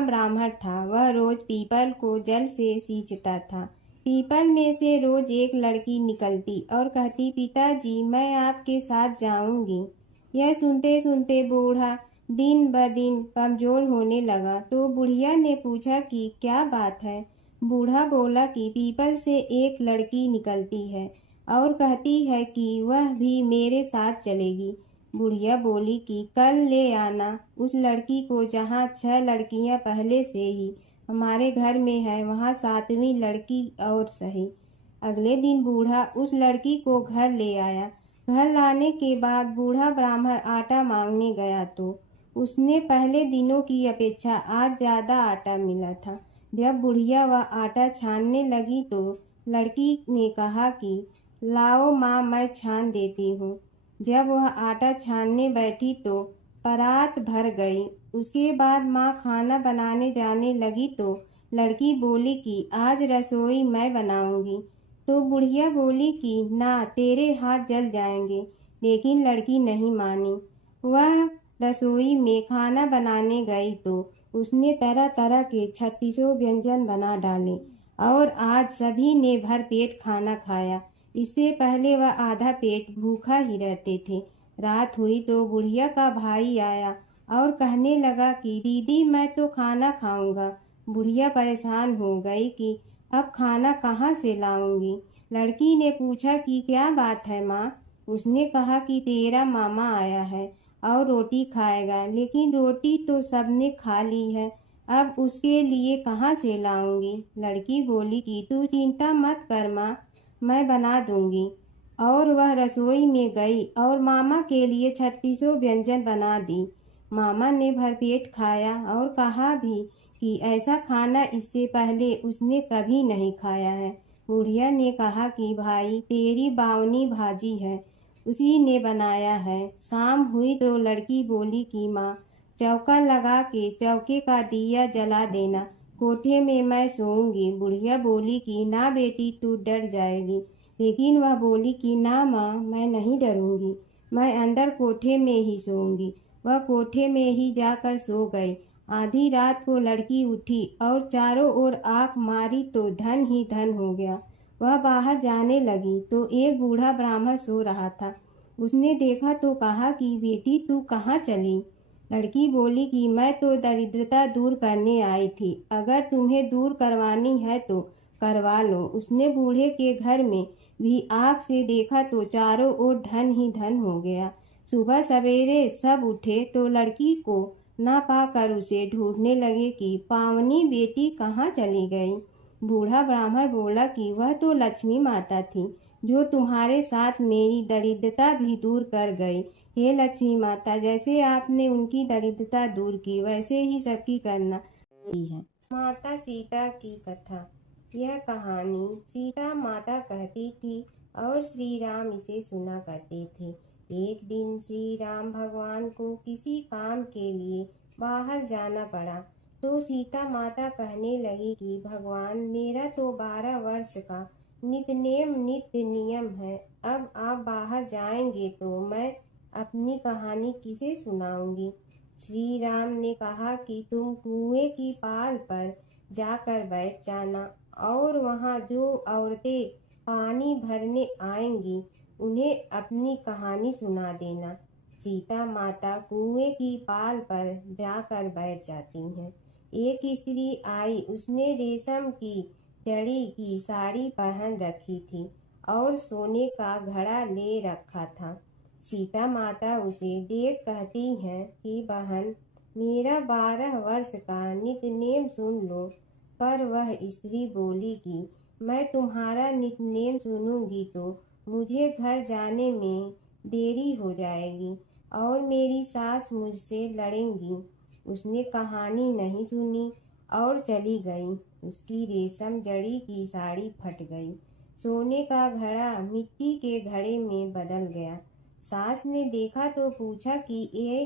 ब्राह्मण था। वह रोज पीपल को जल से सींचता था। पीपल में से रोज एक लड़की निकलती और कहती, पिताजी मैं आपके साथ जाऊंगी। यह सुनते सुनते बूढ़ा दिन ब दिन कमजोर होने लगा। तो बुढ़िया ने पूछा कि क्या बात है। बूढ़ा बोला कि पीपल से एक लड़की निकलती है और कहती है कि वह भी मेरे साथ चलेगी। बुढ़िया बोली कि कल ले आना उस लड़की को, जहाँ 6 लड़कियां पहले से ही हमारे घर में है, वहाँ 7वीं लड़की और सही। अगले दिन बूढ़ा उस लड़की को घर ले आया। घर लाने के बाद बूढ़ा ब्राह्मण आटा मांगने गया तो उसने पहले दिनों की अपेक्षा आज ज्यादा आटा मिला था। जब बुढ़िया वह आटा छानने लगी तो लड़की ने कहा कि लाओ माँ, मैं छान देती हूँ। जब वह आटा छानने बैठी तो परात भर गई। उसके बाद माँ खाना बनाने जाने लगी तो लड़की बोली कि आज रसोई मैं बनाऊंगी। तो बुढ़िया बोली कि ना, तेरे हाथ जल जाएंगे। लेकिन लड़की नहीं मानी। वह रसोई में खाना बनाने गई तो उसने तरह तरह के 36 व्यंजन बना डाले और आज सभी ने भर पेट खाना खाया। इससे पहले वह आधा पेट भूखा ही रहते थे। रात हुई तो बुढ़िया का भाई आया और कहने लगा कि दीदी मैं तो खाना खाऊंगा। बुढ़िया परेशान हो गई कि अब खाना कहाँ से लाऊंगी। लड़की ने पूछा कि क्या बात है माँ। उसने कहा कि तेरा मामा आया है और रोटी खाएगा, लेकिन रोटी तो सबने खा ली है, अब उसके लिए कहाँ से लाऊंगी। लड़की बोली कि तू चिंता मत कर माँ, मैं बना दूंगी। और वह रसोई में गई और मामा के लिए 36 व्यंजन बना दी। मामा ने भरपेट खाया और कहा भी कि ऐसा खाना इससे पहले उसने कभी नहीं खाया है। बुढ़िया ने कहा कि भाई तेरी बावनी भाजी है, उसी ने बनाया है। शाम हुई तो लड़की बोली कि माँ चौका लगा के चौके का दिया जला देना, कोठे में मैं सोऊंगी। बुढ़िया बोली कि ना बेटी, तू डर जाएगी। लेकिन वह बोली कि ना माँ, मैं नहीं डरूंगी, मैं अंदर कोठे में ही सोऊंगी। वह कोठे में ही जाकर सो गई। आधी रात को लड़की उठी और चारों ओर आंख मारी तो धन ही धन हो गया। वह बाहर जाने लगी तो एक बूढ़ा ब्राह्मण सो रहा था। उसने देखा तो कहा कि बेटी तू कहाँ चली। लड़की बोली कि मैं तो दरिद्रता दूर करने आई थी, अगर तुम्हें दूर करवानी है तो करवा लो। उसने बूढ़े के घर में भी आँख से देखा तो चारों ओर धन ही धन हो गया। सुबह सवेरे सब उठे तो लड़की को ना पाकर उसे ढूंढने लगे कि पावनी बेटी कहाँ चली गई। बूढ़ा ब्राह्मण बोला कि वह तो लक्ष्मी माता थी, जो तुम्हारे साथ मेरी दरिद्रता भी दूर कर गई। हे लक्ष्मी माता, जैसे आपने उनकी दरिद्रता दूर की, वैसे ही सबकी करना है। माता सीता की कथा। यह कहानी सीता माता कहती थी और श्री राम इसे सुना करते थे। एक दिन श्री राम भगवान को किसी काम के लिए बाहर जाना पड़ा तो सीता माता कहने लगी कि भगवान, मेरा तो 12 वर्ष का नित्य नियम है, अब आप बाहर जाएंगे तो मैं अपनी कहानी किसे सुनाऊंगी। श्री राम ने कहा कि तुम कुएं की पाल पर जाकर बैठ जाना और वहाँ जो औरतें पानी भरने आएंगी उन्हें अपनी कहानी सुना देना। सीता माता कुएं की पाल पर जाकर बैठ जाती हैं। एक स्त्री आई, उसने रेशम की जड़ी की साड़ी पहन रखी थी और सोने का घड़ा ले रखा था। सीता माता उसे देख कहती हैं कि बहन, मेरा 12 वर्ष का नित्य नेम सुन लो। पर वह स्त्री बोली कि मैं तुम्हारा नित्य नेम सुनूंगी तो मुझे घर जाने में देरी हो जाएगी और मेरी सास मुझसे लड़ेंगी। उसने कहानी नहीं सुनी और चली गई। उसकी रेशम जड़ी की साड़ी फट गई, सोने का घड़ा मिट्टी के घड़े में बदल गया। सास ने देखा तो पूछा कि ये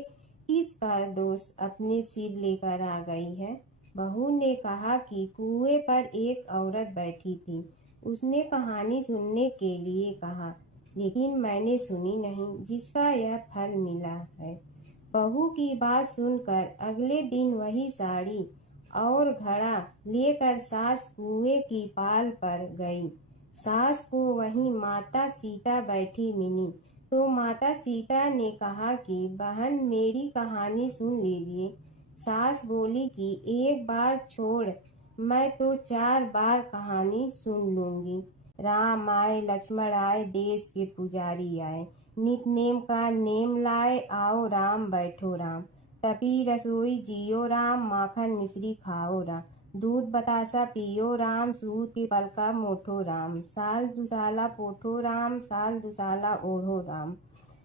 किसका दोष अपने सिर लेकर आ गई है। बहू ने कहा कि कुएं पर एक औरत बैठी थी, उसने कहानी सुनने के लिए कहा, लेकिन मैंने सुनी नहीं, जिसका यह फल मिला है। बहू की बात सुनकर अगले दिन वही साड़ी और घड़ा लेकर सास कुएं की पाल पर गई। सास को वहीं माता सीता बैठी मिली तो माता सीता ने कहा कि बहन मेरी कहानी सुन लीजिए। सास बोली कि एक बार छोड़, मैं तो 4 बार कहानी सुन लूंगी। राम आए लक्ष्मण आए देश के पुजारी आए, नित नेम का नेम लाए आओ राम बैठो राम। तपी रसोई जियो राम, माखन मिश्री खाओ राम। दूध बतासा पियो राम, सूत के पलका मोठो राम। साल दुसाला पोठो राम, साल दुसाला ओढ़ो राम।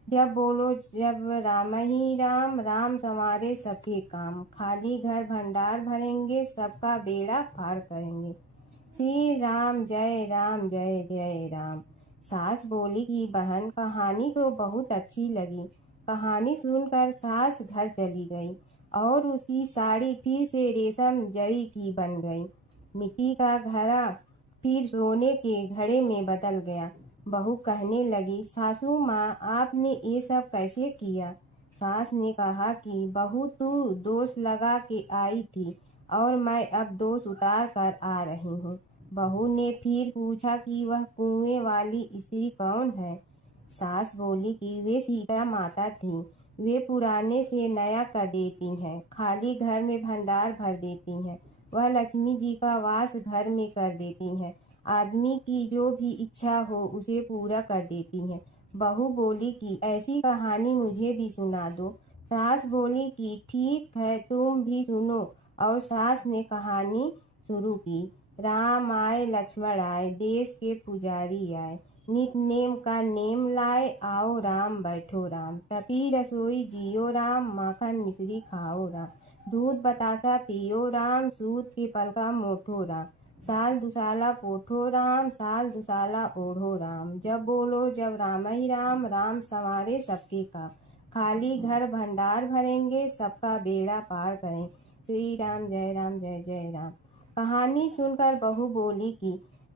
जब बोलो जब राम ही राम, राम संवारे सबके काम। खाली घर भंडार भरेंगे, सबका बेड़ा पार करेंगे। श्री राम जय जय राम। सास बोली कि बहन कहानी तो बहुत अच्छी लगी। कहानी सुनकर सास घर चली गई और उसकी साड़ी फिर से रेशम जरी की बन गई। मिट्टी का घड़ा फिर सोने के घड़े में बदल गया। बहू कहने लगी, सासू माँ आपने ये सब कैसे किया? सास ने कहा कि बहू तू दोष लगा के आई थी और मैं अब दोष उतार कर आ रही हूँ। बहू ने फिर पूछा कि वह कुएं वाली स्त्री कौन है? सास बोली कि वे सीता माता थी। वे पुराने से नया कर देती हैं, खाली घर में भंडार भर देती हैं। वह लक्ष्मी जी का वास घर में कर देती हैं। आदमी की जो भी इच्छा हो उसे पूरा कर देती हैं। बहू बोली कि ऐसी कहानी मुझे भी सुना दो। सास बोली कि ठीक है तुम भी सुनो, और सास ने कहानी शुरू की। राम आए लक्ष्मण आए देश के पुजारी आए, नित नेम का नेम लाए आओ राम बैठो राम। तपी रसोई जियो राम, माखन मिश्री खाओ राम। दूध बतासा पियो राम, सूत के पलका मोठो राम। साल दुसाला पोठो राम, साल दुसाला ओढ़ो राम। जब बोलो जब राम ही राम, राम संवारे सबके काम। खाली घर भंडार भरेंगे, सबका बेड़ा पार करें। श्री राम जय राम। कहानी सुनकर बहू बोली कि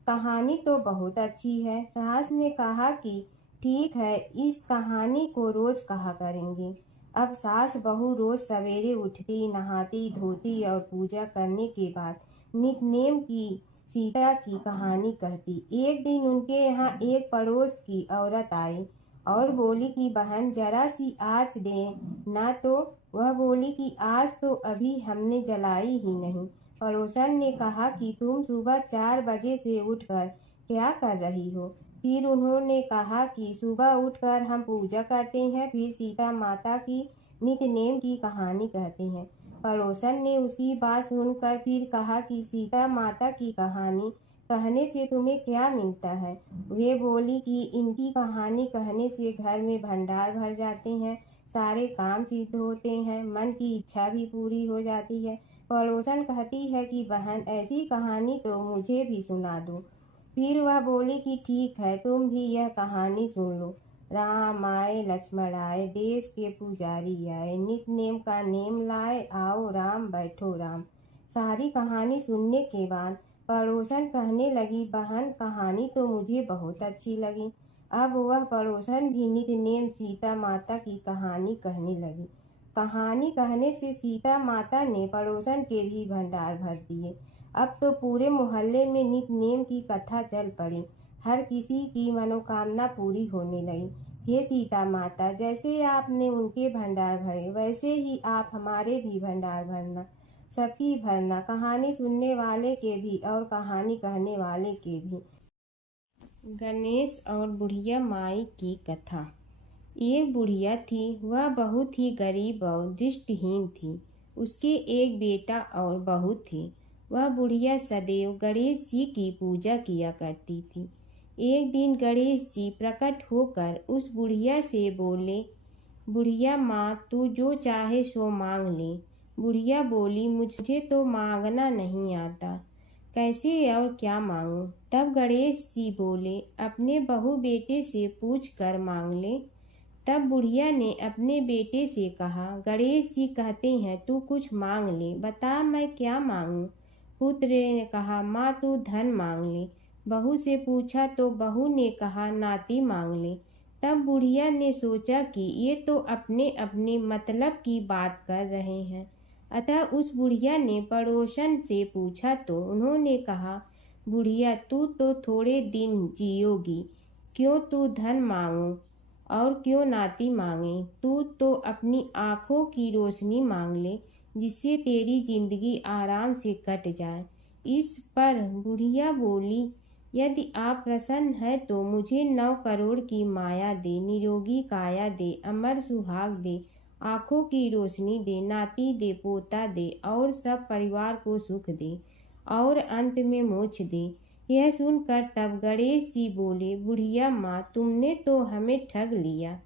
कहानी तो बहुत अच्छी है। सास ने कहा कि ठीक है इस कहानी को रोज कहा करेंगे। अब सास बहू रोज सवेरे उठती, नहाती धोती और पूजा करने के बाद नित नेम की सीता की कहानी कहती। एक दिन उनके यहाँ एक पड़ोस की औरत आई और बोली कि बहन जरा सी आँच दे ना। तो वह बोली कि आज तो अभी हमने जलाई ही नहीं। पड़ोसन ने कहा कि तुम सुबह 4 बजे से उठकर क्या कर रही हो? फिर उन्होंने कहा कि सुबह उठकर हम पूजा करते हैं, फिर सीता माता की नित्य नेम की कहानी कहते हैं। पड़ोसन ने उसकी बात सुनकर फिर कहा कि सीता माता की कहानी कहने से तुम्हें क्या मिलता है? वे बोली कि इनकी कहानी कहने से घर में भंडार भर जाते हैं, सारे काम सिद्ध होते हैं, मन की इच्छा भी पूरी हो जाती है। पड़ोसन कहती है कि बहन ऐसी कहानी तो मुझे भी सुना दो। फिर वह बोली कि ठीक है तुम भी यह कहानी सुन लो। राम आए लक्ष्मण आए देश के पुजारी आए, नित नेम का नेम लाए आओ राम बैठो राम। सारी कहानी सुनने के बाद पड़ोसन कहने लगी, बहन कहानी तो मुझे बहुत अच्छी लगी। अब वह पड़ोसन भी नित नेम सीता माता की कहानी कहने लगी। कहानी कहने से सीता माता ने पड़ोसन के भी भंडार भर दिए। अब तो पूरे मोहल्ले में नित नेम की कथा चल पड़ी। हर किसी की मनोकामना पूरी होने लगी। हे सीता माता, जैसे आपने उनके भंडार भरे वैसे ही आप हमारे भी भंडार भरना, सबकी भरना, कहानी सुनने वाले के भी और कहानी कहने वाले के भी। गणेश और बुढ़िया माई की कथा। एक बुढ़िया थी, वह बहुत ही गरीब और दृष्टिहीन थी। उसके एक बेटा और बहू थी। वह बुढ़िया सदैव गणेश जी की पूजा किया करती थी। एक दिन गणेश जी प्रकट होकर उस बुढ़िया से बोले, बुढ़िया माँ तू जो चाहे सो मांग ले। बुढ़िया बोली, मुझे तो मांगना नहीं आता, कैसे और क्या मांगूं? तब गणेश जी बोले, अपने बहू बेटे से पूछ कर मांग ले। तब बुढ़िया ने अपने बेटे से कहा, गणेश जी कहते हैं तू कुछ मांग ले, बता मैं क्या मांगूं? पुत्र ने कहा, माँ तू धन मांग ले। बहू से पूछा तो बहू ने कहा, नाती मांग ले। तब बुढ़िया ने सोचा कि ये तो अपने अपने मतलब की बात कर रहे हैं, अतः उस बुढ़िया ने पड़ोसन से पूछा तो उन्होंने कहा, बुढ़िया तू तो थोड़े दिन जियोगी, क्यों तू धन मांगो और क्यों नाती मांगे, तू तो अपनी आँखों की रोशनी मांग ले जिससे तेरी जिंदगी आराम से कट जाए। इस पर बुढ़िया बोली, यदि आप प्रसन्न है तो मुझे 9 करोड़ की माया दे, निरोगी काया दे, अमर सुहाग दे, आँखों की रोशनी दे, नाती दे, पोता दे और सब परिवार को सुख दे और अंत में मोक्ष दे। यह सुनकर तब गणेश जी बोले, बुढ़िया माँ तुमने तो हमें ठग लिया,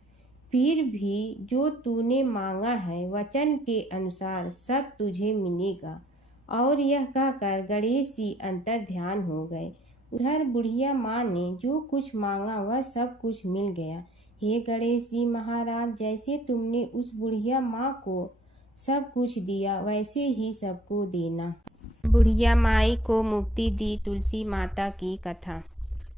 फिर भी जो तूने मांगा है वचन के अनुसार सब तुझे मिलेगा। और यह कहकर गणेश जी अंतर ध्यान हो गए। उधर बुढ़िया माँ ने जो कुछ मांगा वह सब कुछ मिल गया। हे गणेश जी महाराज, जैसे तुमने उस बुढ़िया माँ को सब कुछ दिया वैसे ही सबको देना। बुढ़िया माई को मुक्ति दी तुलसी माता की कथा।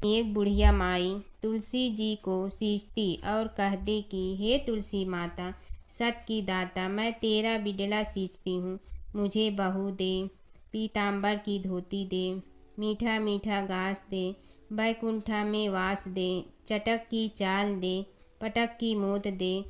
एक बुढ़िया माई तुलसी जी को सींचती और कहती कि हे तुलसी माता, सत की दाता, मैं तेरा बिडला सींचती हूँ, मुझे बहू दे, पीताम्बर की धोती दे, मीठा मीठा घास दे, बैकुंठा में वास दे, चटक की चाल दे, पटक की मोत दे,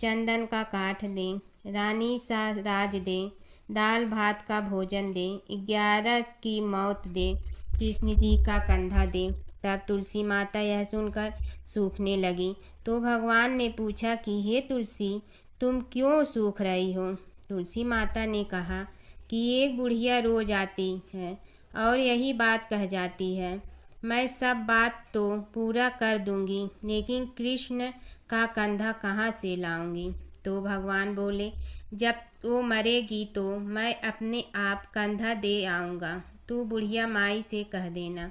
चंदन का काठ दे, रानी सा राज दे, दाल भात का भोजन दे, 11 की मौत दे, कृष्ण जी का कंधा दे। तब तुलसी माता यह सुनकर सूखने लगी तो भगवान ने पूछा कि हे तुलसी, तुम क्यों सूख रही हो। तुलसी माता ने कहा कि एक बुढ़िया रोज आती है और यही बात कह जाती है, मैं सब बात तो पूरा कर दूंगी लेकिन कृष्ण का कंधा कहाँ से लाऊंगी। तो भगवान बोले, जब वो मरेगी तो मैं अपने आप कंधा दे आऊँगा, तू बुढ़िया माई से कह देना।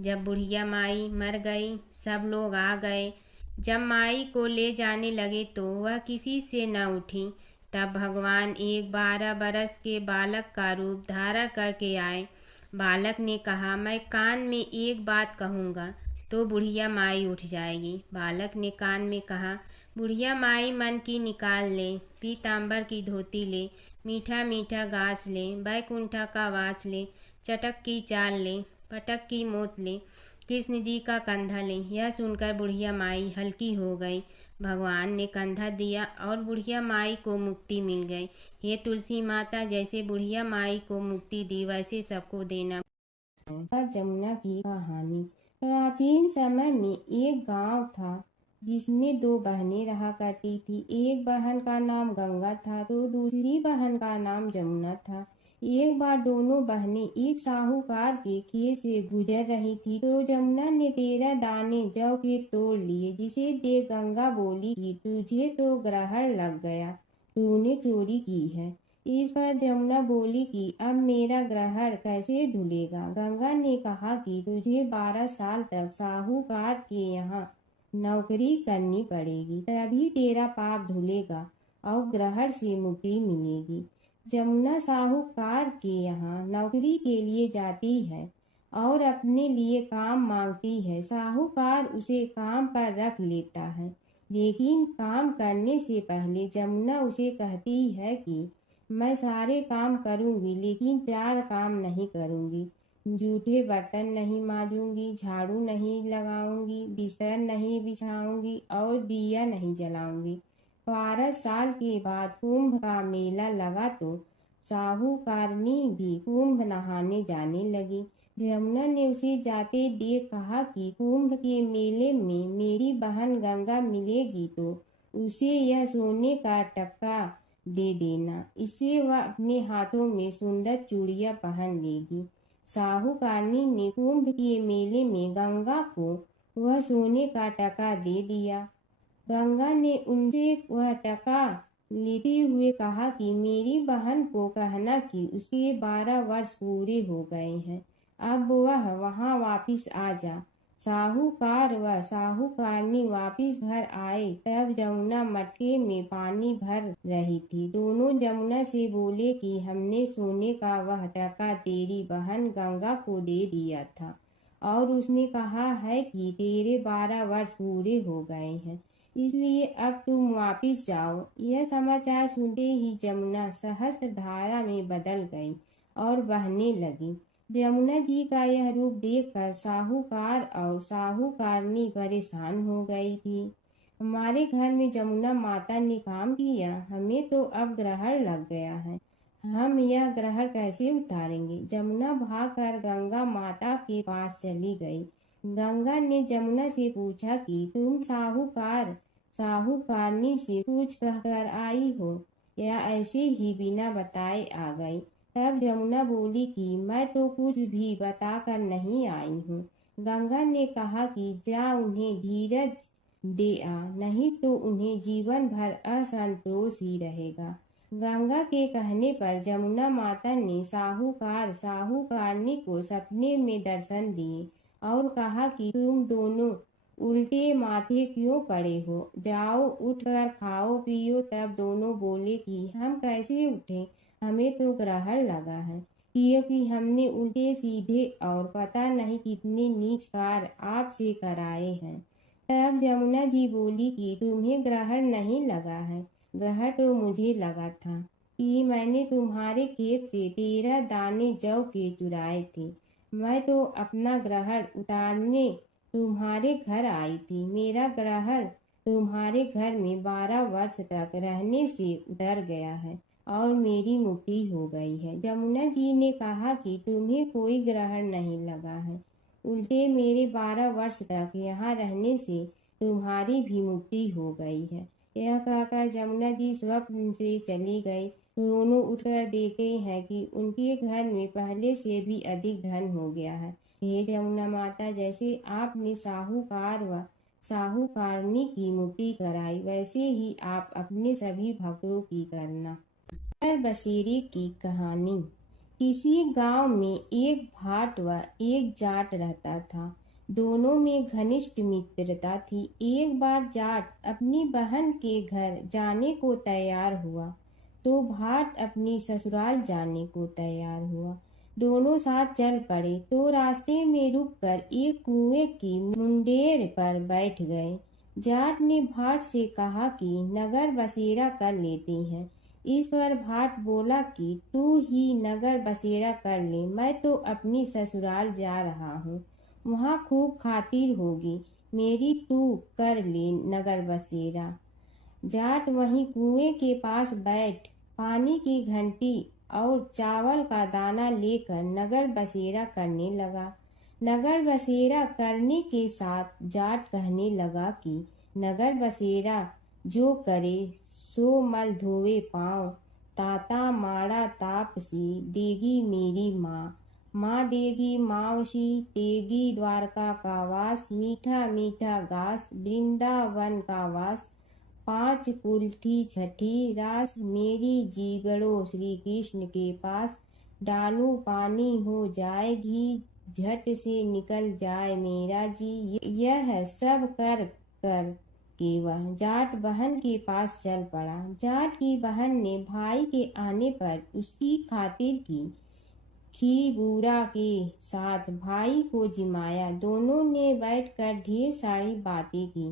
जब बुढ़िया माई मर गई सब लोग आ गए। जब माई को ले जाने लगे तो वह किसी से न उठी। तब भगवान एक 12 बरस के बालक का रूप धारण करके आए। बालक ने कहा, मैं कान में एक बात कहूँगा तो बुढ़िया माई उठ जाएगी। बालक ने कान में कहा, बुढ़िया माई मन की निकाल ले, पीताम्बर की धोती ले, मीठा मीठा घास ले, बैकुंठा का वास ले, चटक की चाल ले, पटक की मोत ले, कृष्ण जी का कंधा ले। यह सुनकर बुढ़िया माई हल्की हो गई। भगवान ने कंधा दिया और बुढ़िया माई को मुक्ति मिल गई। हे तुलसी माता, जैसे बुढ़िया माई को मुक्ति दी वैसे सबको देना। जमुना की कहानी। प्राचीन समय में एक गांव था जिसमें 2 बहनें रहा करती थी। एक बहन का नाम गंगा था तो दूसरी बहन का नाम जमुना था। एक बार दोनों बहनें एक साहूकार के खेत से गुजर रही थी तो जमुना ने 13 दाने जौ के तोड़ लिए, जिसे देख गंगा बोली कि तुझे तो ग्रहण लग गया, तूने चोरी की है। इस पर जमुना बोली कि अब मेरा ग्रहण कैसे धुलेगा। गंगा ने कहा कि तुझे 12 साल तक साहूकार के यहाँ नौकरी करनी पड़ेगी, तभी तेरा पाप धुलेगा और ग्रहण से मुक्ति मिलेगी। जमुना साहूकार के यहाँ नौकरी के लिए जाती है और अपने लिए काम मांगती है। साहूकार उसे काम पर रख लेता है, लेकिन काम करने से पहले जमुना उसे कहती है कि मैं सारे काम करूंगी लेकिन 4 काम नहीं करूंगी। जूठे बर्तन नहीं मांजूंगी, झाड़ू नहीं लगाऊंगी, बिस्तर नहीं बिछाऊंगी और दिया नहीं जलाऊंगी। 12 साल के बाद कुंभ का मेला लगा तो साहूकारनी भी कुंभ नहाने जाने लगी। जमुना ने उसे जाते देख कहा कि कुंभ के मेले में मेरी बहन गंगा मिलेगी तो उसे यह सोने का टक्का दे देना, इससे वह अपने हाथों में सुंदर चूड़ियां पहन लेगी। साहूकारनी ने कुंभ के मेले में गंगा को वह सोने का टका दे दिया। गंगा ने उनसे वह टका लेते हुए कहा कि मेरी बहन को कहना कि उसके 12 वर्ष पूरे हो गए हैं, अब वह वहां वापिस आ जा। साहूकार व साहूकारनी वापिस घर आए तब जमुना मटके में पानी भर रही थी। दोनों जमुना से बोले कि हमने सोने का वह टका तेरी बहन गंगा को दे दिया था और उसने कहा है कि तेरे 12 वर्ष पूरे हो गए हैं, इसलिए अब तुम वापिस जाओ। यह समाचार सुनते ही जमुना सहस्त्र धारा में बदल गई और बहने लगी। जमुना जी का यह रूप देखकर साहूकार और साहूकारनी परेशान हो गई थी। हमारे घर में जमुना माता ने काम किया, हमें तो अब ग्रहण लग गया है, हम यह ग्रहण कैसे उतारेंगे। जमुना भागकर गंगा माता के पास चली गई। गंगा ने जमुना से पूछा कि तुम साहूकारनी से कुछ कहकर आई हो या ऐसे ही बिना बताए आ गई। तब जमुना बोली कि मैं तो कुछ भी बताकर नहीं आई हूँ। गंगा ने कहा कि जा उन्हें धीरज दे आ, नहीं तो उन्हें जीवन भर असंतोष ही रहेगा। गंगा के कहने पर जमुना माता ने साहूकारनी को सपने में दर्शन दिए और कहा कि तुम दोनों उल्टे माथे क्यों पड़े हो, जाओ उठकर खाओ पियो। तब दोनों बोले कि हम कैसे उठें, हमें तो ग्रहण लगा है, क्योंकि हमने उल्टे सीधे और पता नहीं कितने नीच कार्य आपसे कराए हैं। तब जमुना जी बोली कि तुम्हें ग्रहण नहीं लगा है, ग्रहण तो मुझे लगा था कि मैंने तुम्हारे खेत से 13 दाने जौ के चुराए थे। मैं तो अपना ग्रहण उतारने तुम्हारे घर आई थी। मेरा ग्रहण तुम्हारे घर में 12 वर्ष तक रहने से उतर गया है और मेरी मुक्ति हो गई है। जमुना जी ने कहा कि तुम्हें कोई ग्रहण नहीं लगा है, उल्टे मेरे 12 वर्ष तक यहाँ रहने से तुम्हारी भी मुक्ति हो गई है। यह कहकर जमुना जी स्वप्न से चली गई। दोनों उठकर देखते हैं कि उनके घर में पहले से भी अधिक धन हो गया है। हे जमुना माता, जैसे आपने साहूकार व साहूकारनी की मुक्ति कराई, वैसे ही आप अपने सभी भक्तों की करना। नगर बसेरे की कहानी। किसी गांव में एक भाट व एक जाट रहता था। दोनों में घनिष्ठ मित्रता थी। एक बार जाट अपनी बहन के घर जाने को तैयार हुआ तो भाट अपनी ससुराल जाने को तैयार हुआ। दोनों साथ चल पड़े तो रास्ते में रुककर एक कुएं की मुंडेर पर बैठ गए। जाट ने भाट से कहा कि नगर बसेरा कर लेते हैं। इस पर भाट बोला कि तू ही नगर बसेरा कर ले, मैं तो अपनी ससुराल जा रहा हूँ, वहाँ खूब खातिर होगी मेरी, तू कर ले नगर बसेरा। जाट वहीं कुएं के पास बैठ पानी की घंटी और चावल का दाना लेकर नगर बसेरा करने लगा। नगर बसेरा करने के साथ जाट कहने लगा कि नगर बसेरा जो करे सो मल धोवे पाँव, ताता माड़ा तापसी देगी मेरी माँ, माँ देगी मावशी तेगी द्वारका का वास, मीठा मीठा घास वृंदावन का वास, 5 कुल्ठी छठी रास, मेरी जीवड़ो श्री कृष्ण के पास, डालू पानी हो जाए घी, झट से निकल जाए मेरा जी। यह सब कर कर के वह जाट बहन के पास चल पड़ा। जाट की बहन ने भाई के आने पर उसकी खातिर की खी बूरा के साथ भाई को जिमाया। दोनों ने बैठकर ढेर सारी बातें की।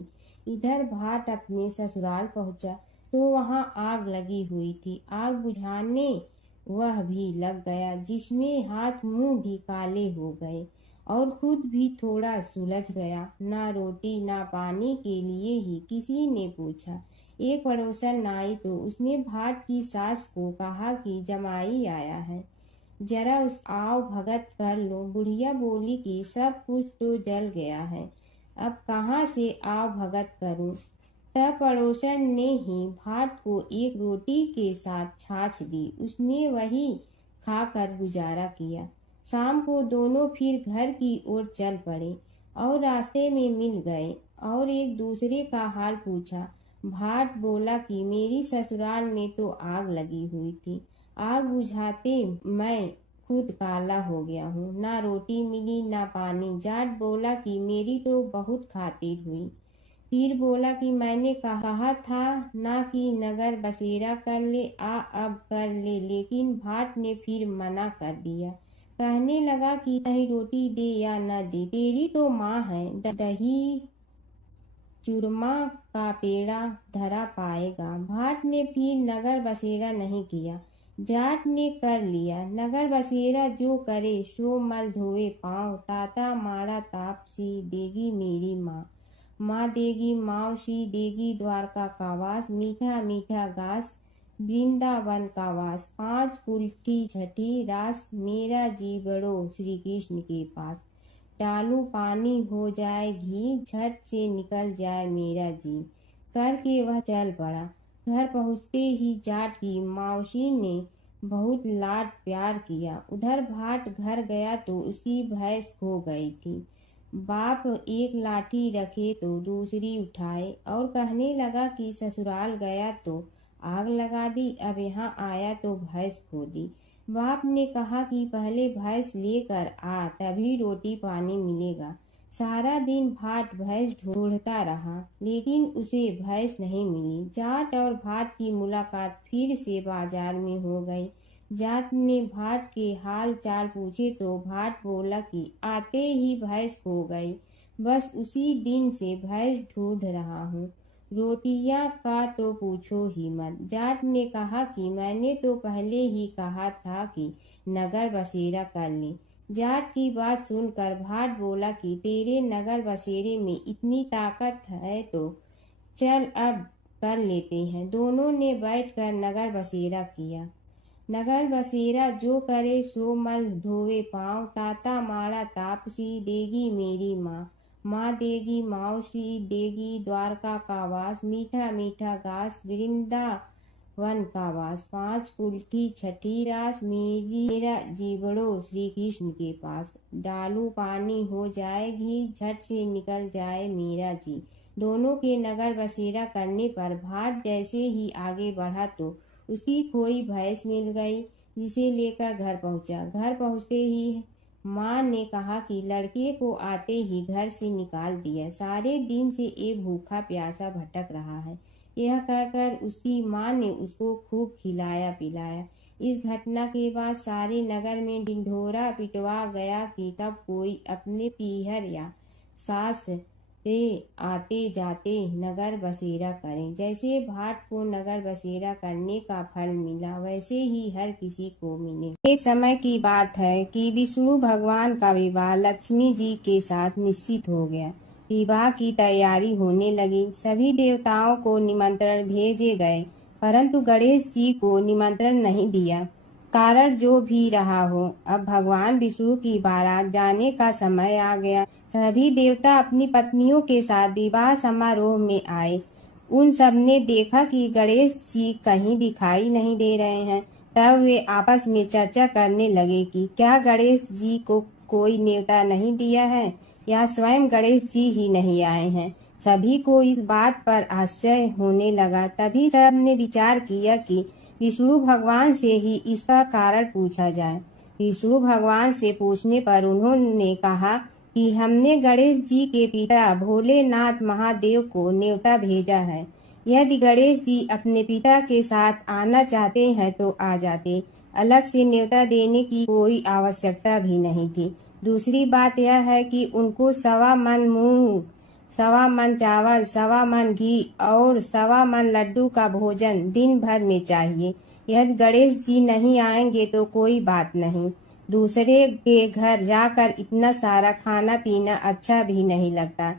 इधर भाट अपने ससुराल पहुंचा तो वहां आग लगी हुई थी। आग बुझाने वह भी लग गया, जिसमें हाथ मुंह भी काले हो गए और खुद भी थोड़ा सुलझ गया। ना रोटी ना पानी के लिए ही किसी ने पूछा। एक पड़ोसन आई तो उसने भाट की सास को कहा कि जमाई आया है, जरा उस आओ भगत कर लो। बुढ़िया बोली कि सब कुछ तो जल गया है, अब कहाँ से आओ भगत करूं। तब पड़ोसन ने ही भाट को एक रोटी के साथ छाछ दी। उसने वही खाकर गुजारा किया। शाम को दोनों फिर घर की ओर चल पड़े और रास्ते में मिल गए और एक दूसरे का हाल पूछा। भाट बोला कि मेरी ससुराल में तो आग लगी हुई थी, आग बुझाते मैं खुद काला हो गया हूँ, ना रोटी मिली ना पानी। जाट बोला कि मेरी तो बहुत खातिर हुई। फिर बोला कि मैंने कहा था ना कि नगर बसेरा कर ले, आ अब कर ले। लेकिन भाट ने फिर मना कर दिया। कहने लगा कि चाहे रोटी दे या न दे, तेरी तो माँ है, दही चूरमा का पेड़ा धरा पाएगा। भाट ने फिर नगर बसेरा नहीं किया, जाट ने कर लिया। नगर बसेरा जो करे सो मल धोए पाँव, ताता मारा ताप सी देगी मेरी माँ। माँ देगी मावशी देगी द्वारका का वास, मीठा मीठा घास वृंदावन का वास। 5 कुल्ठी छठी रास, मेरा जी बढ़ो श्री कृष्ण के पास। डालू पानी हो जाए घी, झट से निकल जाए मेरा जी। करके वह चल पड़ा। घर पहुँचते ही जाट की मावशी ने बहुत लाड प्यार किया। उधर भाट घर गया तो उसकी भैंस खो गई थी। बाप एक लाठी रखे तो दूसरी उठाए और कहने लगा कि ससुराल गया तो आग लगा दी, अब यहाँ आया तो भैंस खो दी। बाप ने कहा कि पहले भैंस लेकर आ, तभी रोटी पानी मिलेगा। सारा दिन भाट भैंस ढूंढता रहा, लेकिन उसे भैंस नहीं मिली। जाट और भाट की मुलाकात फिर से बाजार में हो गई। जाट ने भाट के हाल चाल पूछे तो भाट बोला कि आते ही भैंस खो गई, बस उसी दिन से भैंस ढूंढ रहा हूँ। रोटियां का तो पूछो ही मत। जाट ने कहा कि मैंने तो पहले ही कहा था कि नगर बसेरा कर ले। जाट की बात सुनकर भाट बोला कि तेरे नगर बसेरे में इतनी ताकत है तो चल अब कर लेते हैं। दोनों ने बैठकर नगर बसेरा किया। नगर बसेरा जो करे सो मल धोवे पाँव, ताता मारा तापसी देगी मेरी माँ। माँ देगी मावशी देगी द्वारका का वास, मीठा मीठा घास वृंदावन का वास। 5 कुल्ठी छठी रास, मेरा जीवड़ो श्री कृष्ण के पास। डालू पानी हो जाए घी, झट से निकल जाए मेरा जी। दोनों के नगर बसेरा करने पर भाट जैसे ही आगे बढ़ा तो उसकी खोई भैंस मिल गई, जिसे लेकर घर पहुंचा। घर पहुंचते ही माँ ने कहा कि लड़के को आते ही घर से निकाल दिया, सारे दिन से ये भूखा प्यासा भटक रहा है। यह कहकर उसकी माँ ने उसको खूब खिलाया पिलाया। इस घटना के बाद सारे नगर में ढिंढोरा पिटवा गया कि तब कोई अपने पीहर या सास से आते जाते नगर बसेरा करें। जैसे भाट को नगर बसेरा करने का फल मिला, वैसे ही हर किसी को मिले। एक समय की बात है कि विष्णु भगवान का विवाह लक्ष्मी जी के साथ निश्चित हो गया। विवाह की तैयारी होने लगी। सभी देवताओं को निमंत्रण भेजे गए, परंतु गणेश जी को निमंत्रण नहीं दिया। कारण जो भी रहा हो, अब भगवान विष्णु की बारात जाने का समय आ गया। सभी देवता अपनी पत्नियों के साथ विवाह समारोह में आए। उन सब ने देखा कि गणेश जी कहीं दिखाई नहीं दे रहे हैं। तब वे आपस में चर्चा करने लगे कि क्या गणेश जी को कोई न्योता नहीं दिया है या स्वयं गणेश जी ही नहीं आए हैं। सभी को इस बात पर आश्चर्य होने लगा। तभी सब ने विचार किया कि विष्णु भगवान से ही इसका कारण पूछा जाए। विष्णु भगवान से पूछने पर उन्होंने कहा कि हमने गणेश जी के पिता भोलेनाथ महादेव को न्योता भेजा है। यदि गणेश जी अपने पिता के साथ आना चाहते हैं तो आ जाते, अलग से न्योता देने की कोई आवश्यकता भी नहीं थी। दूसरी बात यह है कि उनको 1.25 मन मूंग, 1.25 मन चावल, 1.25 मन घी और 1.25 मन लड्डू का भोजन दिन भर में चाहिए। यदि गणेश जी नहीं आएंगे तो कोई बात नहीं, दूसरे के घर जाकर इतना सारा खाना पीना अच्छा भी नहीं लगता।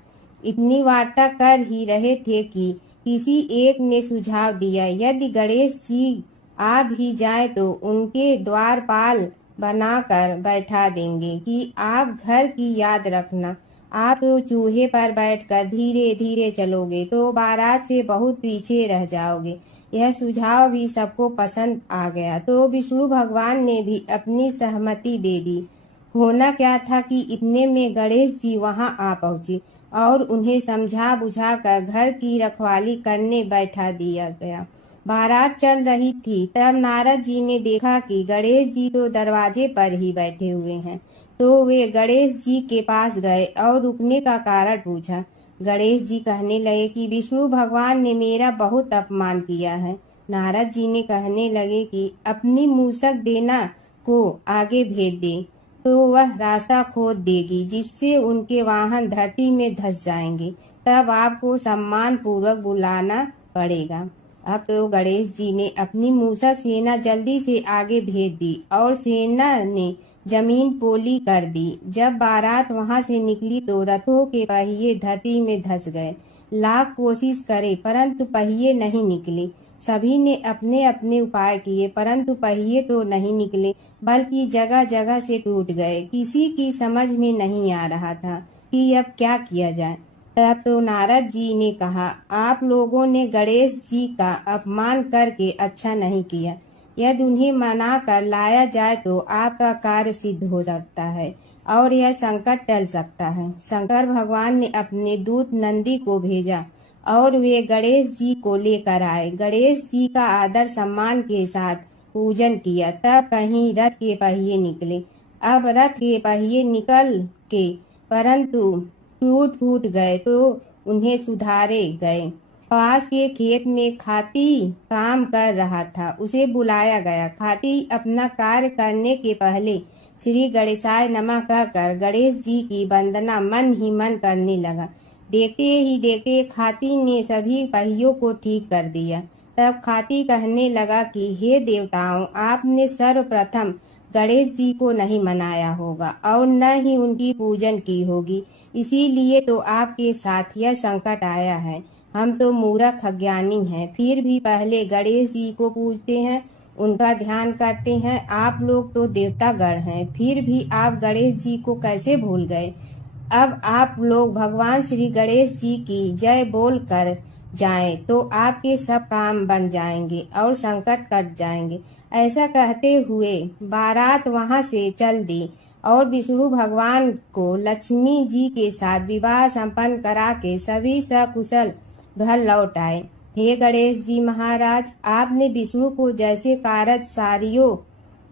इतनी वार्ता कर ही रहे थे कि किसी एक ने सुझाव दिया, यदि गणेश जी आ भी जाए तो उनके द्वारपाल बनाकर बैठा देंगे कि आप घर की याद रखना। आप तो चूहे पर बैठकर धीरे धीरे चलोगे तो बारात से बहुत पीछे रह जाओगे। यह सुझाव भी सबको पसंद आ गया तो विष्णु भगवान ने भी अपनी सहमति दे दी। होना क्या था कि इतने में गणेश जी वहां आ पहुंचे और उन्हें समझा बुझा कर घर की रखवाली करने बैठा दिया गया। बारात चल रही थी, तब नारद जी ने देखा कि गणेश जी तो दरवाजे पर ही बैठे हुए हैं, तो वे गणेश जी के पास गए और रुकने का कारण पूछा। गणेश जी कहने लगे कि विष्णु भगवान ने मेरा बहुत अपमान किया है। नारद जी ने कहने लगे कि अपनी मूसक देना को आगे भेज दे, तो वह रास्ता खोद देगी, जिससे उनके वाहन धरती में धंस जाएंगे। तब आपको सम्मान पूर्वक बुलाना पड़ेगा। अब तो गणेश जी ने अपनी मूषक सेना जल्दी से आगे भेज दी और सेना ने जमीन पोली कर दी। जब बारात वहां से निकली तो रथों के पहिए धरती में धंस गए। लाख कोशिश करे परंतु पहिए नहीं निकले। सभी ने अपने अपने उपाय किए परंतु पहिए तो नहीं निकले, बल्कि जगह जगह से टूट गए। किसी की समझ में नहीं आ रहा था कि अब क्या किया जाए। तब तो नारद जी ने कहा, आप लोगों ने गणेश जी का अपमान करके अच्छा नहीं किया। यदि उन्हें मना कर लाया जाए तो आपका कार्य सिद्ध हो सकता है और यह संकट टल सकता है। शंकर भगवान ने अपने दूत नंदी को भेजा और वे गणेश जी को लेकर आए। गणेश जी का आदर सम्मान के साथ पूजन किया। तब कहीं रथ के पहिए निकले। अब रथ के पहिए निकल के परंतु टूट फूट गए तो उन्हें सुधारे गए। पास के खेत में खाती काम कर रहा था, उसे बुलाया गया। खाती अपना कार्य करने के पहले श्री गणेशाय नमः कहकर गणेश जी की वंदना मन ही मन करने लगा। देखते ही देखते खाती ने सभी पहियों को ठीक कर दिया। तब खाती कहने लगा कि हे देवताओं, आपने सर्वप्रथम गणेश जी को नहीं मनाया होगा और न ही उनकी पूजन की होगी, इसीलिए तो आपके साथ यह संकट आया है। हम तो मूर्ख अज्ञानी हैं, फिर भी पहले गणेश जी को पूजते हैं, उनका ध्यान करते हैं। आप लोग तो देवतागण हैं, फिर भी आप गणेश जी को कैसे भूल गए। अब आप लोग भगवान श्री गणेश जी की जय बोल कर जाएं तो आपके सब काम बन जाएंगे और संकट कट जाएंगे। ऐसा कहते हुए बारात वहां से चल दी और विष्णु भगवान को लक्ष्मी जी के साथ विवाह संपन्न करा के सभी सकुशल घर लौट आए। हे गणेश जी महाराज, आपने विष्णु को जैसे कारज सारियो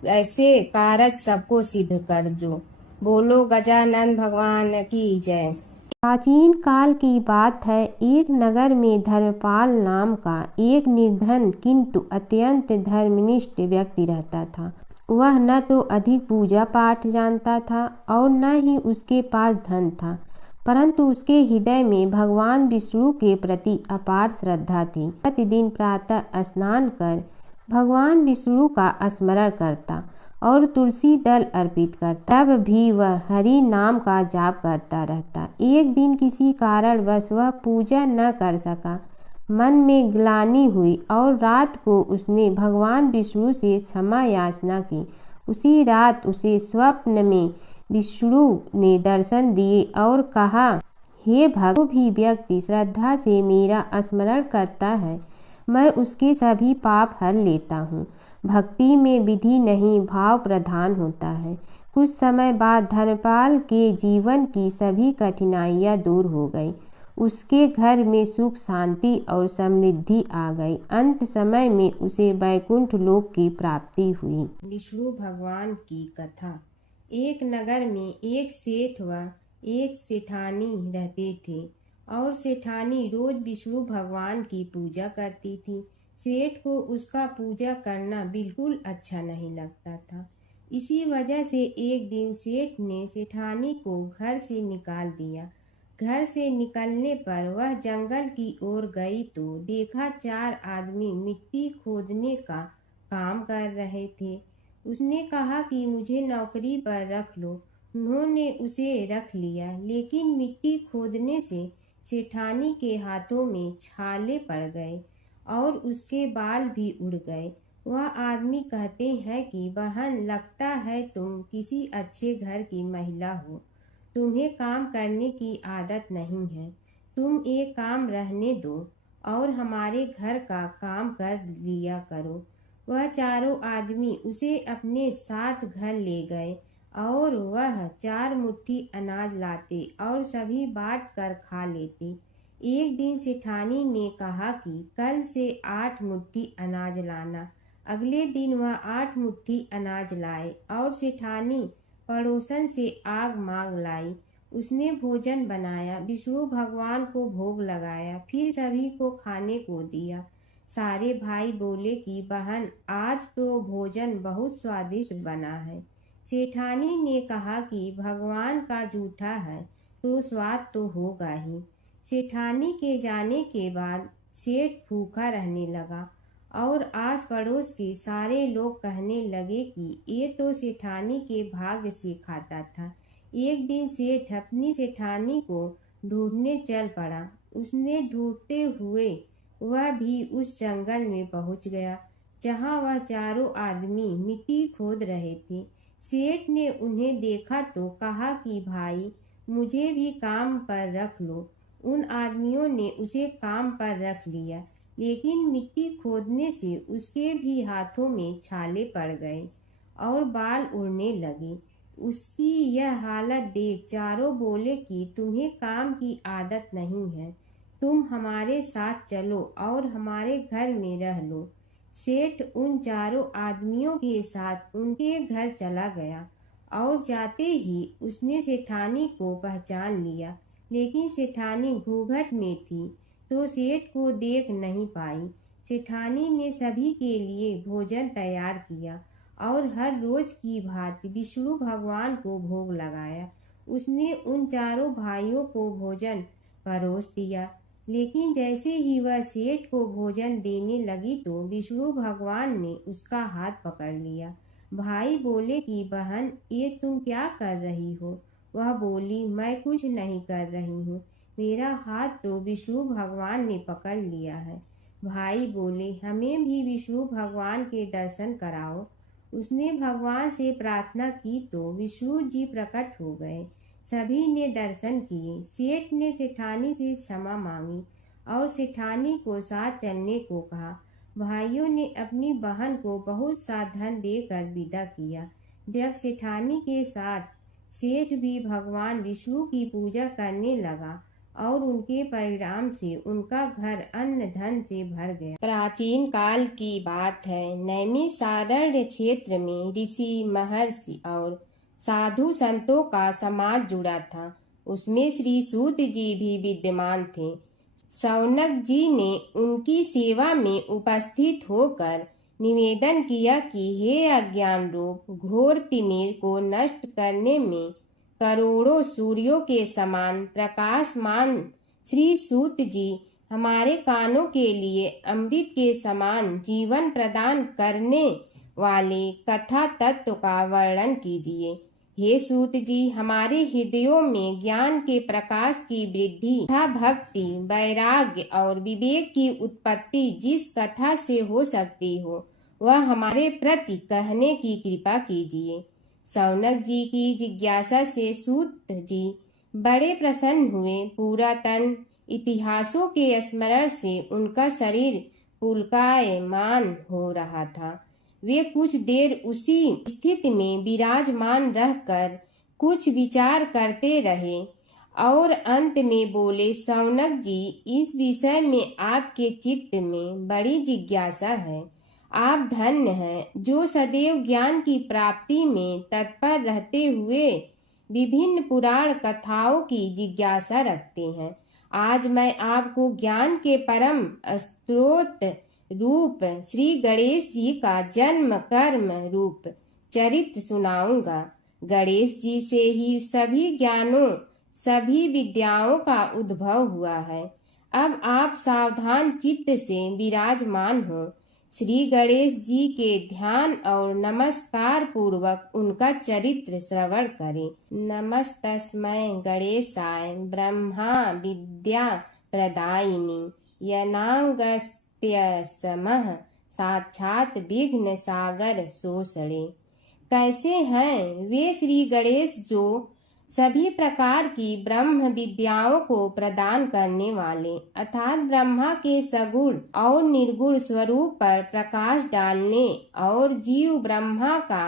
ऐसे कारज सबको सिद्ध कर जो। बोलो गजानन भगवान की जय। प्राचीन काल की बात है। एक नगर में धर्मपाल नाम का एक निर्धन किंतु अत्यंत धर्मनिष्ठ व्यक्ति रहता था। वह न तो अधिक पूजा पाठ जानता था और न ही उसके पास धन था, परंतु उसके हृदय में भगवान विष्णु के प्रति अपार श्रद्धा थी। प्रतिदिन प्रातः स्नान कर भगवान विष्णु का स्मरण करता और तुलसी दल अर्पित करता। तब भी वह हरि नाम का जाप करता रहता। एक दिन किसी कारणवश वह पूजा न कर सका। मन में ग्लानि हुई और रात को उसने भगवान विष्णु से क्षमा याचना की। उसी रात उसे स्वप्न में विष्णु ने दर्शन दिए और कहा, हे भक्त, जो भी व्यक्ति श्रद्धा से मेरा स्मरण करता है, मैं उसके सभी पाप हर लेता हूँ। भक्ति में विधि नहीं, भाव प्रधान होता है। कुछ समय बाद धर्मपाल के जीवन की सभी कठिनाइयाँ दूर हो गई। उसके घर में सुख शांति और समृद्धि आ गई। अंत समय में उसे वैकुंठ लोक की प्राप्ति हुई। विष्णु भगवान की कथा। एक नगर में एक सेठ व एक सेठानी रहते थे और सेठानी रोज विष्णु भगवान की पूजा करती थी। सेठ को उसका पूजा करना बिल्कुल अच्छा नहीं लगता था। इसी वजह से एक दिन सेठ ने सेठानी को घर से निकाल दिया। घर से निकलने पर वह जंगल की ओर गई तो देखा 4 आदमी मिट्टी खोदने का काम कर रहे थे। उसने कहा कि मुझे नौकरी पर रख लो। उन्होंने उसे रख लिया, लेकिन मिट्टी खोदने से सेठानी के हाथों में छाले पड़ गए और उसके बाल भी उड़ गए। वह आदमी कहते हैं कि बहन, लगता है तुम किसी अच्छे घर की महिला हो, तुम्हें काम करने की आदत नहीं है। तुम एक काम रहने दो और हमारे घर का काम कर लिया करो। वह चारों आदमी उसे अपने साथ घर ले गए और वह 4 मुट्ठी अनाज लाते और सभी बांट कर खा लेते। एक दिन सेठानी ने कहा कि कल से 8 मुट्ठी अनाज लाना। अगले दिन वह 8 मुट्ठी अनाज लाए और सेठानी पड़ोसन से आग मांग लाई। उसने भोजन बनाया, विष्णु भगवान को भोग लगाया, फिर सभी को खाने को दिया। सारे भाई बोले कि बहन, आज तो भोजन बहुत स्वादिष्ट बना है। सेठानी ने कहा कि भगवान का जूठा है तो स्वाद तो होगा ही। सेठानी के जाने के बाद सेठ भूखा रहने लगा और आस पड़ोस के सारे लोग कहने लगे कि ये तो सेठानी के भाग्य से खाता था। एक दिन सेठ अपनी सेठानी को ढूंढने चल पड़ा। उसने ढूंढते हुए वह भी उस जंगल में पहुंच गया जहां वह चारों आदमी मिट्टी खोद रहे थे। सेठ ने उन्हें देखा तो कहा कि भाई मुझे भी काम पर रख लो। उन आदमियों ने उसे काम पर रख लिया, लेकिन मिट्टी खोदने से उसके भी हाथों में छाले पड़ गए और बाल उड़ने लगे। उसकी यह हालत देख चारों बोले कि तुम्हें काम की आदत नहीं है, तुम हमारे साथ चलो और हमारे घर में रह लो। सेठ उन चारों आदमियों के साथ उनके घर चला गया और जाते ही उसने सेठानी को पहचान लिया, लेकिन सेठानी घूंघट में थी तो सेठ को देख नहीं पाई। सेठानी ने सभी के लिए भोजन तैयार किया और हर रोज की भांति विष्णु भगवान को भोग लगाया। उसने उन चारों भाइयों को भोजन परोस दिया, लेकिन जैसे ही वह सेठ को भोजन देने लगी तो विष्णु भगवान ने उसका हाथ पकड़ लिया। भाई बोले कि बहन ये तुम क्या कर रही हो? वह बोली मैं कुछ नहीं कर रही हूँ, मेरा हाथ तो विष्णु भगवान ने पकड़ लिया है। भाई बोले हमें भी विष्णु भगवान के दर्शन कराओ। उसने भगवान से प्रार्थना की तो विष्णु जी प्रकट हो गए। सभी ने दर्शन किए। सेठ ने सेठानी से क्षमा मांगी और सेठानी को साथ चलने को कहा। भाइयों ने अपनी बहन को बहुत सा धन देकर विदा किया। जब सेठानी के साथ सेठ भी भगवान विष्णु की पूजा करने लगा और उनके परिणाम से उनका घर अन्न धन से भर गया। प्राचीन काल की बात है। नैमिषारण्य क्षेत्र में ऋषि, महर्षि और साधु संतों का समाज जुड़ा था। उसमें श्री सूत जी भी विद्यमान थे। शौनक जी ने उनकी सेवा में उपस्थित होकर निवेदन किया कि हे अज्ञान रूप घोर तिमिर को नष्ट करने में करोड़ों सूर्यों के समान प्रकाशमान श्री सूत जी हमारे कानों के लिए अमृत के समान जीवन प्रदान करने वाले कथा तत्व का वर्णन कीजिए। हे सूत जी, हमारे हृदयों में ज्ञान के प्रकाश की वृद्धि तथा भक्ति, वैराग्य और विवेक की उत्पत्ति जिस कथा से हो सकती हो वह हमारे प्रति कहने की कृपा कीजिए। शौनक जी की जिज्ञासा से सूत जी बड़े प्रसन्न हुए। पुरातन इतिहासों के स्मरण से उनका शरीर पुलकायमान हो रहा था। वे कुछ देर उसी स्थिति में विराजमान रहकर कुछ विचार करते रहे और अंत में बोले, शौनक जी, इस विषय में आपके चित्त में बड़ी जिज्ञासा है। आप धन्य हैं जो सदैव ज्ञान की प्राप्ति में तत्पर रहते हुए विभिन्न पुराण कथाओं की जिज्ञासा रखते हैं। आज मैं आपको ज्ञान के परम स्रोत रूप श्री गणेश जी का जन्म कर्म रूप चरित्र सुनाऊंगा। गणेश जी से ही सभी ज्ञानों, सभी विद्याओं का उद्भव हुआ है। अब आप सावधान चित्त से विराजमान हो। श्री गणेश जी के ध्यान और नमस्कार पूर्वक उनका चरित्र श्रवण करें। नमस्तस्मै गणेशाय ब्रह्मा विद्या प्रदायिनी यनागस्त्यसमः साक्षात विघ्न सागर सोषणे। कैसे हैं वे श्री गणेश जो सभी प्रकार की ब्रह्म विद्याओं को प्रदान करने वाले अर्थात ब्रह्मा के सगुण और निर्गुण स्वरूप पर प्रकाश डालने और जीव ब्रह्मा का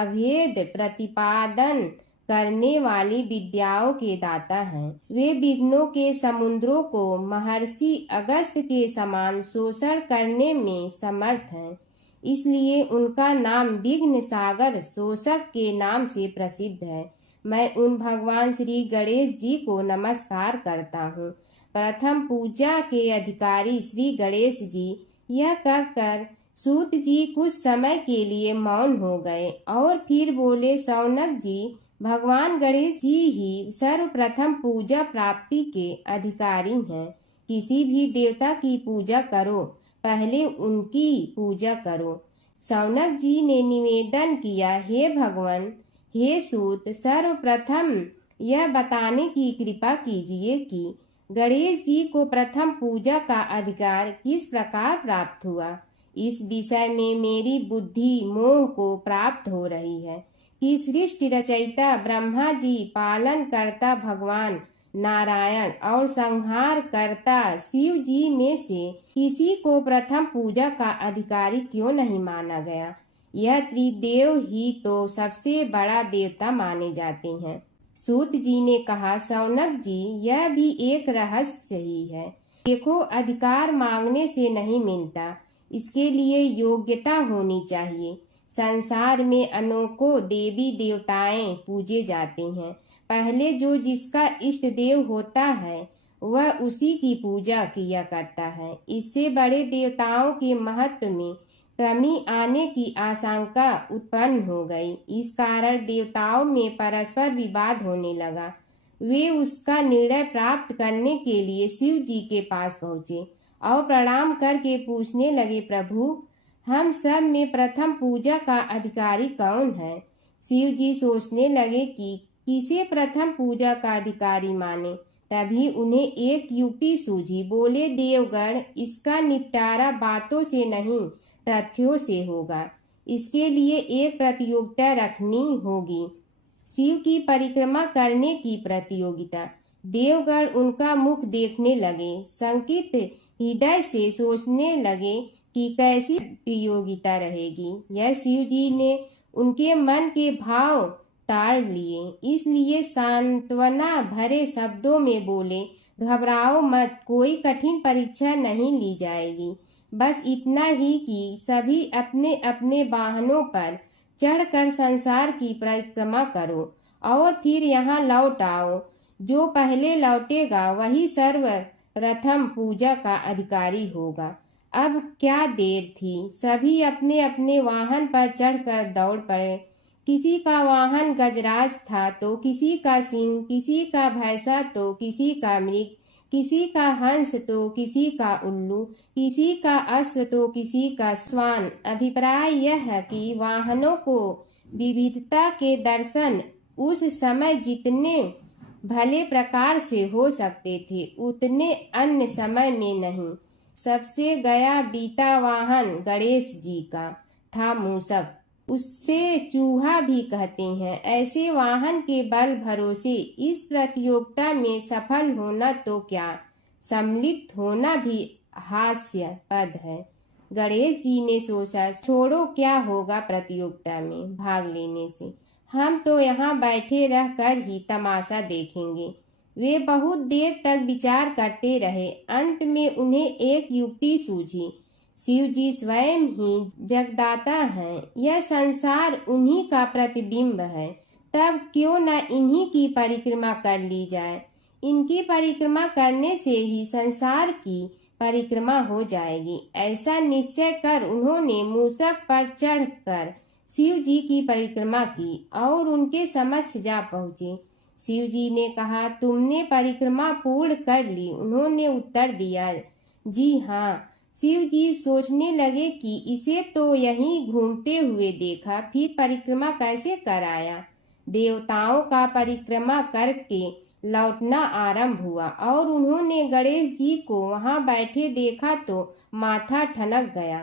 अभेद प्रतिपादन करने वाली विद्याओं के दाता हैं। वे विघ्नों के समुद्रों को महर्षि अगस्त्य के समान शोषण करने में समर्थ हैं, इसलिए उनका नाम विघ्न सागर शोषक के नाम से प्रसिद्ध है। मैं उन भगवान श्री गणेश जी को नमस्कार करता हूँ। प्रथम पूजा के अधिकारी श्री गणेश जी, यह कहकर सूत जी कुछ समय के लिए मौन हो गए और फिर बोले, शौनक जी, भगवान गणेश जी ही सर्वप्रथम पूजा प्राप्ति के अधिकारी हैं। किसी भी देवता की पूजा करो, पहले उनकी पूजा करो। शौनक जी ने निवेदन किया, हे भगवान, हे सूत, सर्वप्रथम यह बताने की कृपा कीजिए कि गणेश जी को प्रथम पूजा का अधिकार किस प्रकार प्राप्त हुआ। इस विषय में मेरी बुद्धि मोह को प्राप्त हो रही है कि सृष्टि रचयिता ब्रह्मा जी, पालन करता भगवान नारायण और संहार करता शिव जी में से किसी को प्रथम पूजा का अधिकारी क्यों नहीं माना गया। यह त्रिदेव ही तो सबसे बड़ा देवता माने जाते हैं। सूत जी ने कहा, शौनक जी, यह भी एक रहस्य ही है। देखो, अधिकार मांगने से नहीं मिलता, इसके लिए योग्यता होनी चाहिए। संसार में अनेकों देवी देवताएं पूजे जाते हैं। पहले जो जिसका इष्ट देव होता है वह उसी की पूजा किया करता है। इससे बड़े देवताओं के महत्व में कमी आने की आशंका उत्पन्न हो गई। इस कारण देवताओं में परस्पर विवाद होने लगा। वे उसका निर्णय प्राप्त करने के लिए शिव जी के पास पहुँचे और प्रणाम करके पूछने लगे, प्रभु, हम सब में प्रथम पूजा का अधिकारी कौन है। शिव जी सोचने लगे कि किसे प्रथम पूजा का अधिकारी माने। तभी उन्हें एक युक्ति सूझी। बोले, देवगण, इसका निपटारा बातों से नहीं तथ्यों से होगा। इसके लिए एक प्रतियोगिता रखनी होगी, शिव की परिक्रमा करने की प्रतियोगिता। देवगण उनका मुख देखने लगे, शंकित हृदय से सोचने लगे कि कैसी प्रतियोगिता रहेगी। यह शिव जी ने उनके मन के भाव ताड़ लिए, इसलिए सांत्वना भरे शब्दों में बोले, घबराओ मत, कोई कठिन परीक्षा नहीं ली जाएगी। बस इतना ही कि सभी अपने अपने वाहनों पर चढ़कर संसार की परिक्रमा करो और फिर यहाँ लौट आओ। जो पहले लौटेगा वही सर्वप्रथम पूजा का अधिकारी होगा। अब क्या देर थी, सभी अपने अपने वाहन पर चढ़कर दौड़ पड़े। किसी का वाहन गजराज था तो किसी का सिंह, किसी का भैंसा तो किसी का मृग, किसी का हंस तो किसी का उल्लू, किसी का अश्व तो किसी का श्वान। अभिप्राय यह है कि वाहनों को विविधता के दर्शन उस समय जितने भले प्रकार से हो सकते थे उतने अन्य समय में नहीं। सबसे गया बीता वाहन गणेश जी का था मूषक, उससे चूहा भी कहते हैं। ऐसे वाहन के बल भरोसे इस प्रतियोगिता में सफल होना तो क्या, सम्मिलित होना भी हास्यास्पद है। गणेश जी ने सोचा, छोड़ो, क्या होगा प्रतियोगिता में भाग लेने से, हम तो यहाँ बैठे रह कर ही तमाशा देखेंगे। वे बहुत देर तक विचार करते रहे। अंत में उन्हें एक युक्ति सूझी। शिव जी स्वयं ही जगदाता हैं, यह संसार उन्हीं का प्रतिबिंब है, तब क्यों न इन्हीं की परिक्रमा कर ली जाए। इनकी परिक्रमा करने से ही संसार की परिक्रमा हो जाएगी। ऐसा निश्चय कर उन्होंने मूषक पर चढ़कर शिव जी की परिक्रमा की और उनके समक्ष जा पहुँचे। शिव जी ने कहा, तुमने परिक्रमा पूर्ण कर ली। उन्होंने उत्तर दिया, जी हाँ। शिव जी सोचने लगे कि इसे तो यहीं घूमते हुए देखा, फिर परिक्रमा कैसे कराया। देवताओं का परिक्रमा करके लौटना आरंभ हुआ और उन्होंने गणेश जी को वहां बैठे देखा तो माथा ठनक गया।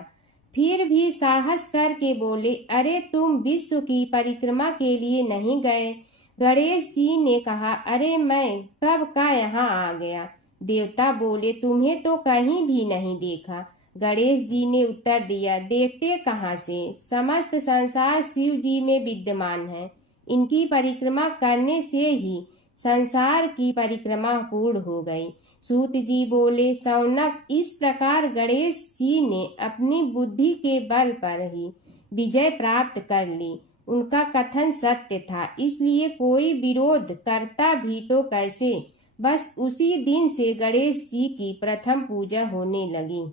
फिर भी साहस करके बोले, अरे तुम विश्व की परिक्रमा के लिए नहीं गए। गणेश जी ने कहा, अरे मैं कब का यहाँ आ गया। देवता बोले, तुम्हें तो कहीं भी नहीं देखा। गणेश जी ने उत्तर दिया, देखते कहाँ से, समस्त संसार शिव जी में विद्यमान है। इनकी परिक्रमा करने से ही संसार की परिक्रमा पूर्ण हो गई। सूत जी बोले, शौनक, इस प्रकार गणेश जी ने अपनी बुद्धि के बल पर ही विजय प्राप्त कर ली। उनका कथन सत्य था, इसलिए कोई विरोध करता भी तो कैसे। बस उसी दिन से गणेश जी की प्रथम पूजा होने लगी।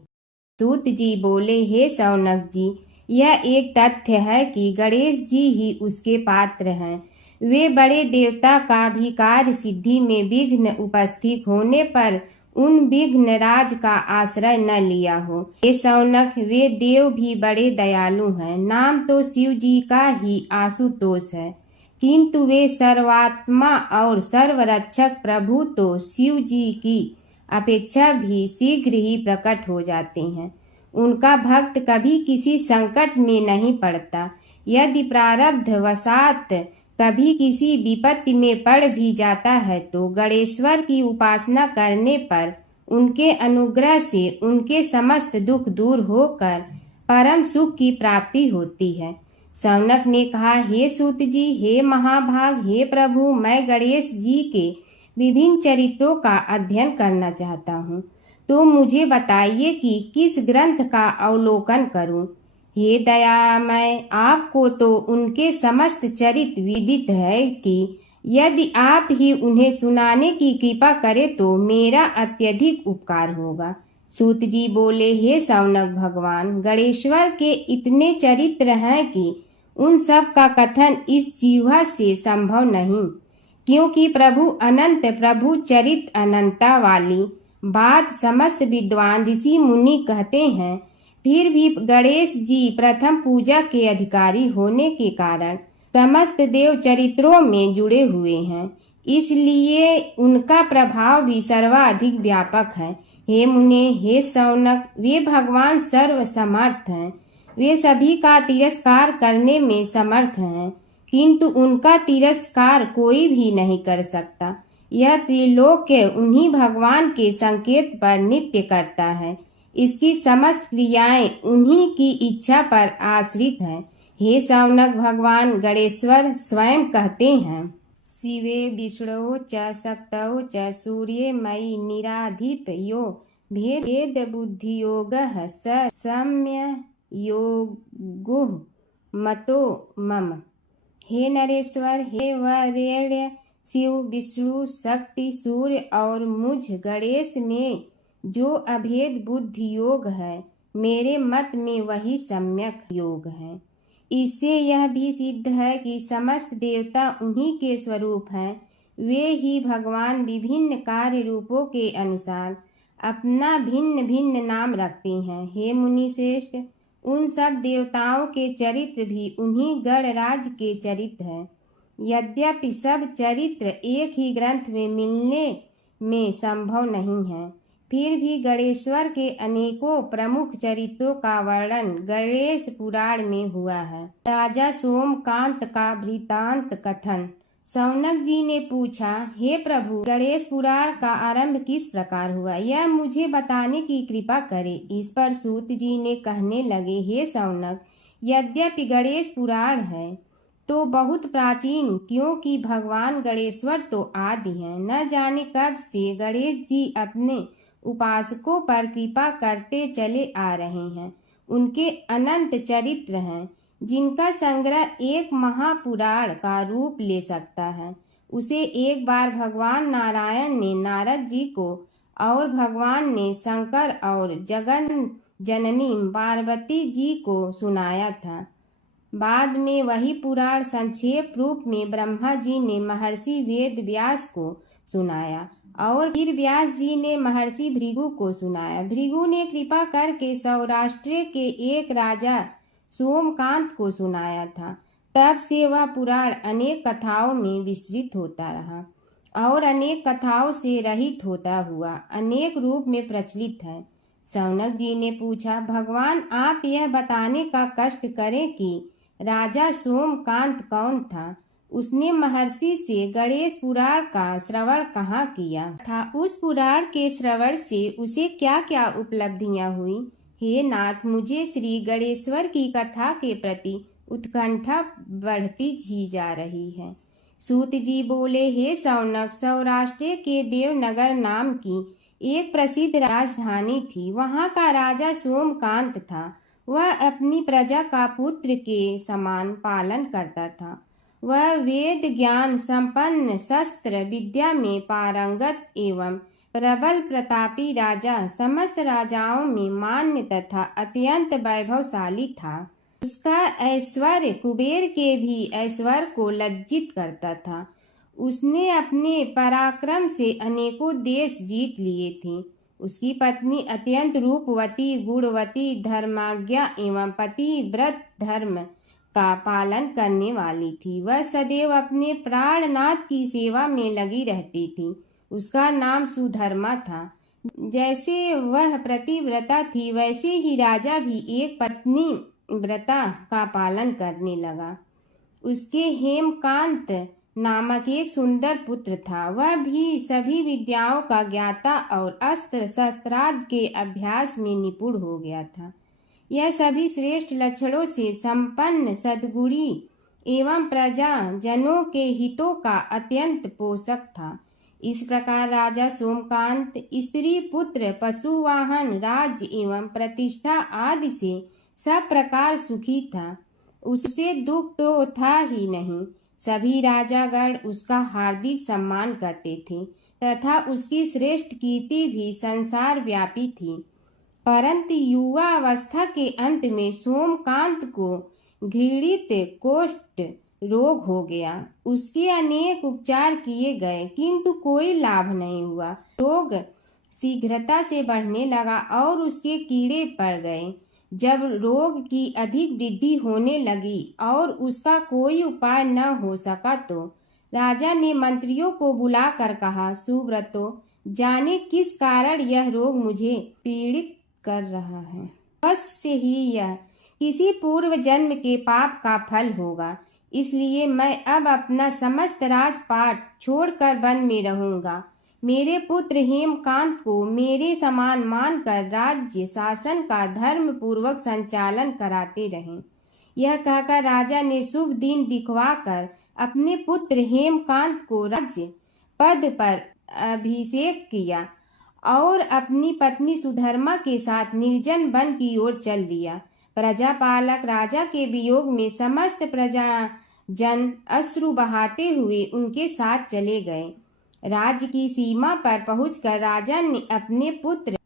सूत जी बोले, हे शौनक जी, यह एक तथ्य है कि गणेश जी ही उसके पात्र हैं। वे बड़े देवता का भी कार्य सिद्धि में विघ्न उपस्थित होने पर उन विघ्न राज का आश्रय न लिया हो। हे शौनक, वे देव भी बड़े दयालु हैं। नाम तो शिव जी का ही आशुतोष है, किंतु वे सर्वात्मा और सर्वरक्षक प्रभु तो शिव जी की अपेक्षा भी शीघ्र ही प्रकट हो जाते हैं। उनका भक्त कभी किसी संकट में नहीं पड़ता। यदि प्रारब्ध वशात कभी किसी विपत्ति में पड़ भी जाता है तो गणेश्वर की उपासना करने पर उनके अनुग्रह से उनके समस्त दुख दूर होकर परम सुख की प्राप्ति होती है। शौनक ने कहा, हे सूत जी, हे महाभाग, हे प्रभु, मैं गणेश जी के विभिन्न चरित्रों का अध्ययन करना चाहता हूँ, तो मुझे बताइए कि किस ग्रंथ का अवलोकन करूं। हे दयामय, आपको तो उनके समस्त चरित्र विदित है कि यदि आप ही उन्हें सुनाने की कृपा करें तो मेरा अत्यधिक उपकार होगा। सूत जी बोले, हे शौनक भगवान, गणेश्वर के इतने चरित्र हैं कि उन सब का कथन इस जीवा से संभव नहीं, क्योंकि प्रभु अनंत, प्रभु चरित्र अनंता वाली बात समस्त विद्वान ऋषि मुनि कहते हैं। फिर भी गणेश जी प्रथम पूजा के अधिकारी होने के कारण समस्त देव चरित्रों में जुड़े हुए हैं, इसलिए उनका प्रभाव भी सर्वाधिक व्यापक है। हे मुने, हे शौनक, वे भगवान सर्वसमर्थ हैं। वे सभी का तिरस्कार करने में समर्थ हैं, किंतु उनका तिरस्कार कोई भी नहीं कर सकता। यह त्रिलोक्य उन्हीं भगवान के संकेत पर नित्य करता है। इसकी समस्त क्रियाएं उन्हीं की इच्छा पर आश्रित हैं। हे शौनक भगवान गणेश्वर स्वयं कहते हैं, शिवे विष्णु च शक्तौ च सूर्ये मयि निराधिप यो भेद बुद्धि योगः स सम्य योगो मतो मम। हे नरेश्वर, हे वरेण्य, शिव, विष्णु, शक्ति, सूर्य और मुझ गणेश में जो अभेद बुद्धि योग है, मेरे मत में वही सम्यक योग है। इससे यह भी सिद्ध है कि समस्त देवता उन्हीं के स्वरूप हैं। वे ही भगवान विभिन्न कार्य रूपों के अनुसार अपना भिन्न भिन्न नाम रखते हैं। हे मुनि श्रेष्ठ, उन सब देवताओं के चरित्र भी उन्हीं गणराज के चरित्र हैं। यद्यपि सब चरित्र एक ही ग्रंथ में मिलने में संभव नहीं है, फिर भी गणेश्वर के अनेकों प्रमुख चरित्रों का वर्णन गणेश पुराण में हुआ है। राजा सोमकांत का वृत्तांत कथन। शौनक जी ने पूछा, हे प्रभु, गणेश पुराण का आरंभ किस प्रकार हुआ, यह मुझे बताने की कृपा करे। इस पर सूत जी ने कहने लगे, हे शौनक, यद्यपि गणेश पुराण है तो बहुत प्राचीन, क्योंकि भगवान गणेश्वर तो आदि हैं। न जाने कब से गणेश जी अपने उपासकों पर कृपा करते चले आ रहे हैं। उनके अनंत चरित्र हैं, जिनका संग्रह एक महापुराण का रूप ले सकता है। उसे एक बार भगवान नारायण ने नारद जी को और भगवान ने शंकर और जगन जननी पार्वती जी को सुनाया था। बाद में वही पुराण संक्षेप रूप में ब्रह्मा जी ने महर्षि वेद व्यास को सुनाया और फिर व्यास जी ने महर्षि भृगु को सुनाया। भृगु ने कृपा करके सौराष्ट्र के एक राजा सोमकांत को सुनाया था। तब से वह पुराण अनेक कथाओं में विस्तृत होता रहा और अनेक कथाओं से रहित होता हुआ अनेक रूप में प्रचलित है। शौनक जी ने पूछा, भगवान, आप यह बताने का कष्ट करें कि राजा सोमकांत कौन था। उसने महर्षि से गणेश पुराण का श्रवण कहाँ किया था, उस पुराण के श्रवण से उसे क्या क्या उपलब्धियां हुई। हे नाथ, मुझे श्री गणेश्वर की कथा के प्रति उत्कंठा बढ़ती ही जा रही है। सूत जी बोले, हे शौनक, सौराष्ट्र के देवनगर नाम की एक प्रसिद्ध राजधानी थी। वहाँ का राजा सोमकांत था। वह अपनी प्रजा का पुत्र के समान पालन करता था। वह वेद ज्ञान संपन्न, शस्त्र विद्या में पारंगत एवं प्रबल प्रतापी राजा समस्त राजाओं में मान्य तथा अत्यंत वैभवशाली था। उसका ऐश्वर्य कुबेर के भी ऐश्वर्य को लज्जित करता था। उसने अपने पराक्रम से अनेकों देश जीत लिए थे। उसकी पत्नी अत्यंत रूपवती, गुणवती, धर्माज्ञा एवं पतिव्रत धर्म का पालन करने वाली थी। वह सदैव अपने प्राणनाथ की सेवा में लगी रहती थी। उसका नाम सुधर्मा था। जैसे वह प्रतिव्रता थी, वैसे ही राजा भी एक पत्नी व्रता का पालन करने लगा। उसके हेमकांत नामक एक सुंदर पुत्र था। वह भी सभी विद्याओं का ज्ञाता और अस्त्र शस्त्रादि के अभ्यास में निपुण हो गया था। यह सभी श्रेष्ठ लक्षणों से संपन्न सद्गुणी एवं प्रजा जनों के हितों का अत्यंत पोषक था। इस प्रकार राजा सोमकांत स्त्री पुत्र पशुवाहन राज्य एवं प्रतिष्ठा आदि से सब प्रकार सुखी था। उससे दुख तो था ही नहीं। सभी राजागण उसका हार्दिक सम्मान करते थे तथा उसकी श्रेष्ठ कीर्ति भी संसार व्यापी थी। परंतु युवा अवस्था के अंत में सोमकांत को घृणित कोष्ठ रोग हो गया। उसके अनेक उपचार किए गए किंतु कोई लाभ नहीं हुआ। रोग शीघ्रता से बढ़ने लगा और उसके कीड़े पड़ गए। जब रोग की अधिक वृद्धि होने लगी और उसका कोई उपाय न हो सका तो राजा ने मंत्रियों को बुलाकर कहा, सुव्रतो, जाने किस कारण यह रोग मुझे पीड़ित कर रहा है। अवश्य ही यह किसी पूर्व जन्म के पाप का फल होगा। इसलिए मैं अब अपना समस्त राजपाट छोड़कर वन में रहूंगा। मेरे पुत्र हेमकांत को मेरे समान मानकर राज्य शासन का धर्म पूर्वक संचालन कराते रहें। यह कहकर राजा ने शुभ दिन दिखवाकर अपने पुत्र हेमकांत को राज्य पद पर अभिषेक किया और अपनी पत्नी सुधर्मा के साथ निर्जन वन की ओर चल दिया। प्रजापालक राजा के वियोग में समस्त प्रजा जन अश्रु बहाते हुए उनके साथ चले गए। राज्य की सीमा पर पहुंचकर राजा ने अपने पुत्र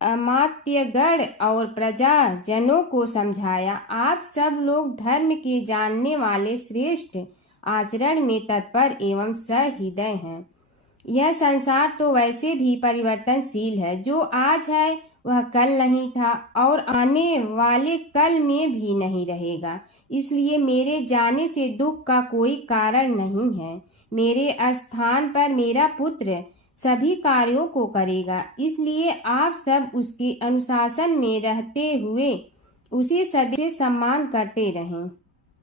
अमात्यगण और प्रजा जनों को समझाया, आप सब लोग धर्म के जानने वाले, श्रेष्ठ आचरण में तत्पर एवं सहृदय हैं। यह संसार तो वैसे भी परिवर्तनशील है। जो आज है वह कल नहीं था और आने वाले कल में भी नहीं रहेगा। इसलिए मेरे जाने से दुख का कोई कारण नहीं है। मेरे स्थान पर मेरा पुत्र सभी कार्यों को करेगा। इसलिए आप सब उसके अनुशासन में रहते हुए उसे सदैव सम्मान करते रहें।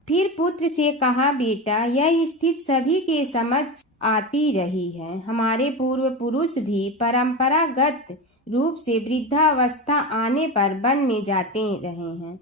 फिर पुत्र से कहा, बेटा, यह स्थिति सभी के समझ आती रही है। हमारे पूर्व पुरुष भी परंपरागत रूप से वृद्धावस्था आने पर वन में जाते रहे हैं।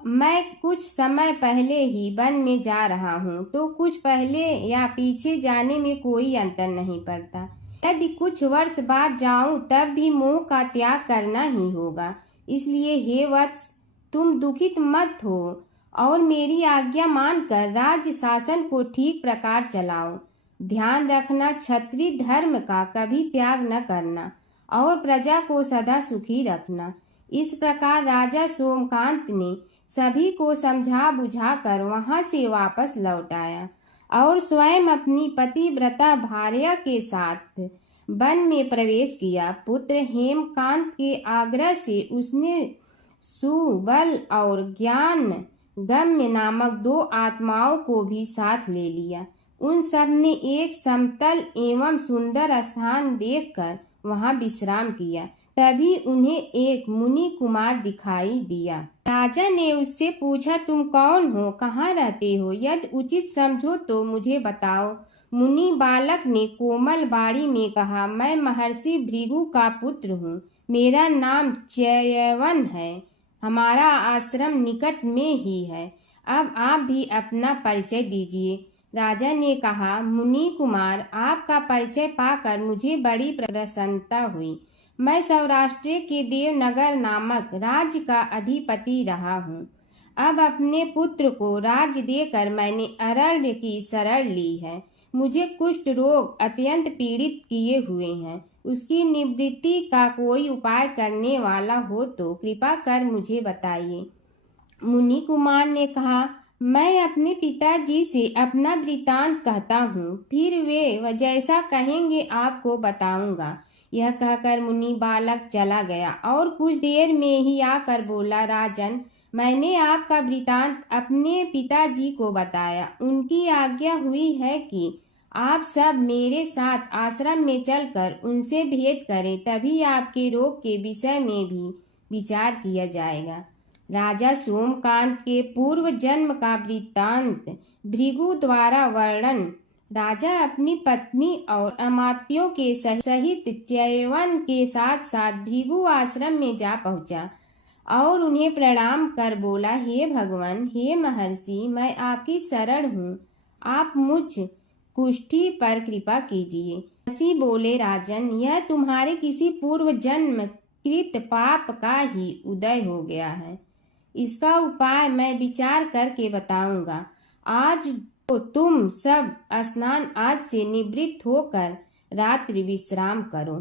मैं कुछ समय पहले ही वन में जा रहा हूँ, तो कुछ पहले या पीछे जाने में कोई अंतर नहीं पड़ता। यदि कुछ वर्ष बाद जाऊं तब भी मोह का त्याग करना ही होगा। इसलिए हे वत्स, तुम दुखित मत हो और मेरी आज्ञा मानकर राज्य शासन को ठीक प्रकार चलाओ। ध्यान रखना, क्षत्रिय धर्म का कभी त्याग न करना और प्रजा को सदा सुखी रखना। इस प्रकार राजा सोमकांत ने सभी को समझा बुझाकर वहां से वापस लौट आया और स्वयं अपनी पतिव्रता भार्या के साथ वन में प्रवेश किया। पुत्र हेमकांत के आग्रह से उसने सुबल और ज्ञान गम्य नामक 2 आत्माओं को भी साथ ले लिया। उन सब ने एक समतल एवं सुंदर स्थान देखकर वहां विश्राम किया। तभी उन्हें एक मुनि कुमार दिखाई दिया। राजा ने उससे पूछा, तुम कौन हो, कहाँ रहते हो? यदि उचित समझो तो मुझे बताओ। मुनि बालक ने कोमल बाणी में कहा, मैं महर्षि भृगु का पुत्र हूँ। मेरा नाम च्यवन है। हमारा आश्रम निकट में ही है। अब आप भी अपना परिचय दीजिए। राजा ने कहा, मुनि कुमार, आपका परिचय पाकर मुझे बड़ी प्रसन्नता हुई। मैं सौराष्ट्र के देवनगर नामक राज्य का अधिपति रहा हूँ। अब अपने पुत्र को राज्य देकर मैंने अरण्य की शरण ली है। मुझे कुष्ठ रोग अत्यंत पीड़ित किए हुए हैं। उसकी निवृत्ति का कोई उपाय करने वाला हो तो कृपा कर मुझे बताइए। मुनि कुमार ने कहा, मैं अपने पिताजी से अपना वृतांत कहता हूँ, फिर वे जैसा कहेंगे आपको बताऊंगा। यह कहकर मुनि बालक चला गया और कुछ देर में ही आकर बोला, राजन, मैंने आपका वृतांत अपने पिताजी को बताया। उनकी आज्ञा हुई है कि आप सब मेरे साथ आश्रम में चलकर उनसे भेंट करें, तभी आपके रोग के विषय में भी विचार किया जाएगा। राजा सोमकांत के पूर्व जन्म का वृत्तांत भृगु द्वारा वर्णन। राजा अपनी पत्नी और अमात्यों के सहित च्यवन के साथ साथ भृगु आश्रम में जा पहुंचा और उन्हें प्रणाम कर बोला, हे भगवान, हे महर्षि, मैं आपकी शरण हूँ, आप मुझ कुष्ठी पर कृपा कीजिए। महर्षि बोले, राजन, यह तुम्हारे किसी पूर्व जन्म कृत पाप का ही उदय हो गया है। इसका उपाय मैं विचार करके बताऊंगा। आज तो तुम सब स्नान आज से निवृत्त होकर रात्रि विश्राम करो।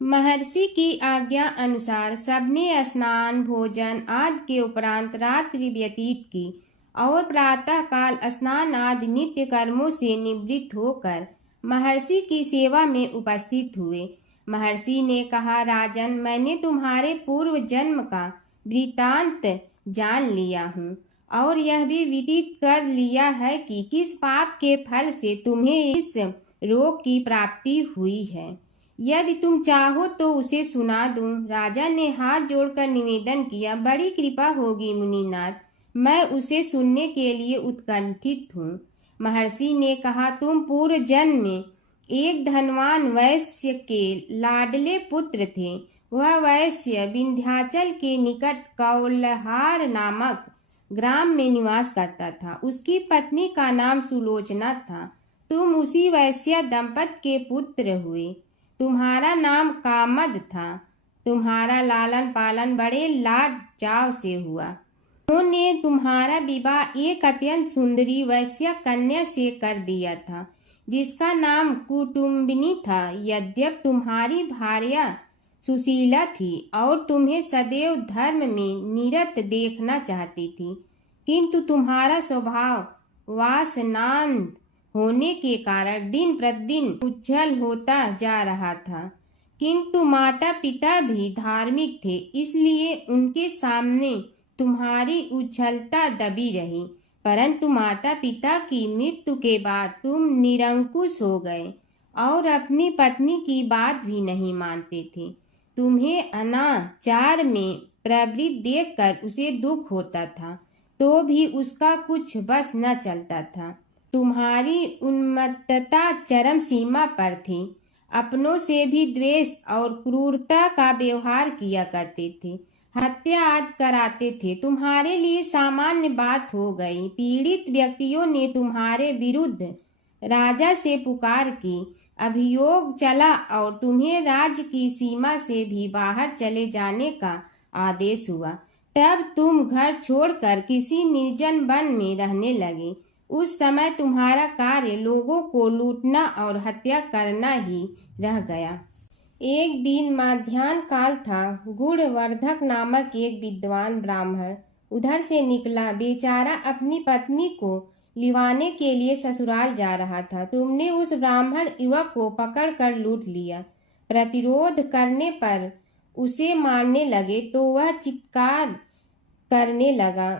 महर्षि की आज्ञा अनुसार सबने स्नान भोजन आदि के उपरांत रात्रि व्यतीत की और प्रातः काल स्नान आदि नित्य कर्मों से निवृत्त होकर महर्षि की सेवा में उपस्थित हुए। महर्षि ने कहा, राजन, मैंने तुम्हारे पूर्व जन्म का वृतांत जान लिया हूँ और यह भी विदित कर लिया है कि किस पाप के फल से तुम्हें इस रोग की प्राप्ति हुई है। यदि तुम चाहो तो उसे सुना दूं। राजा ने हाथ जोड़कर निवेदन किया, बड़ी कृपा होगी मुनिनाथ, मैं उसे सुनने के लिए उत्कंठित हूँ। महर्षि ने कहा, तुम पूर्व जन्म में एक धनवान वैश्य के लाडले पुत्र थे। वह वैश्य विंध्याचल के निकट कौलहार नामक ग्राम में निवास करता था। उसकी पत्नी का नाम सुलोचना था। तुम उसी वैश्य दंपत के पुत्र हुए। तुम्हारा नाम कामद था। तुम्हारा लालन पालन बड़े लाड चाव से हुआ। उन्होंने तुम्हारा विवाह एक अत्यंत सुंदरी वैश्य कन्या से कर दिया था, जिसका नाम कुटुम्बिनी था। यद्यप तुम्हारी भार्या सुशीला थी और तुम्हें सदैव धर्म में निरत देखना चाहती थी, किंतु तुम्हारा स्वभाव वासनांध होने के कारण दिन प्रतिदिन उज्जवल होता जा रहा था। किंतु माता पिता भी धार्मिक थे, इसलिए उनके सामने तुम्हारी उज्ज्वलता दबी रही। परंतु माता पिता की मृत्यु के बाद तुम निरंकुश हो गए और अपनी पत्नी की बात भी नहीं मानते थे। तुम्हें अनाचार में प्रवृत्त देखकर उसे दुख होता था, तो भी उसका कुछ बस न चलता था। तुम्हारी उन्मत्तता चरम सीमा पर थी। अपनों से भी द्वेष और क्रूरता का व्यवहार किया करते थे। हत्या आदि कराते थे। तुम्हारे लिए सामान्य बात हो गई। पीड़ित व्यक्तियों ने तुम्हारे विरुद्ध राजा से पुकार की। अभियोग चला और तुम्हें राज्य की सीमा से भी बाहर चले जाने का आदेश हुआ। तब तुम घर छोड़कर किसी निर्जन वन में रहने लगे। उस समय तुम्हारा कार्य लोगों को लूटना और हत्या करना ही रह गया। एक दिन माध्याह्न काल था। गुणवर्धक नामक एक विद्वान ब्राह्मण उधर से निकला। बेचारा अपनी पत्नी को लिवाने के लिए ससुराल जा रहा था। तुमने उस ब्राह्मण युवक को पकड़कर लूट लिया। प्रतिरोध करने पर उसे मारने लगे तो वह चित्कार करने लगा,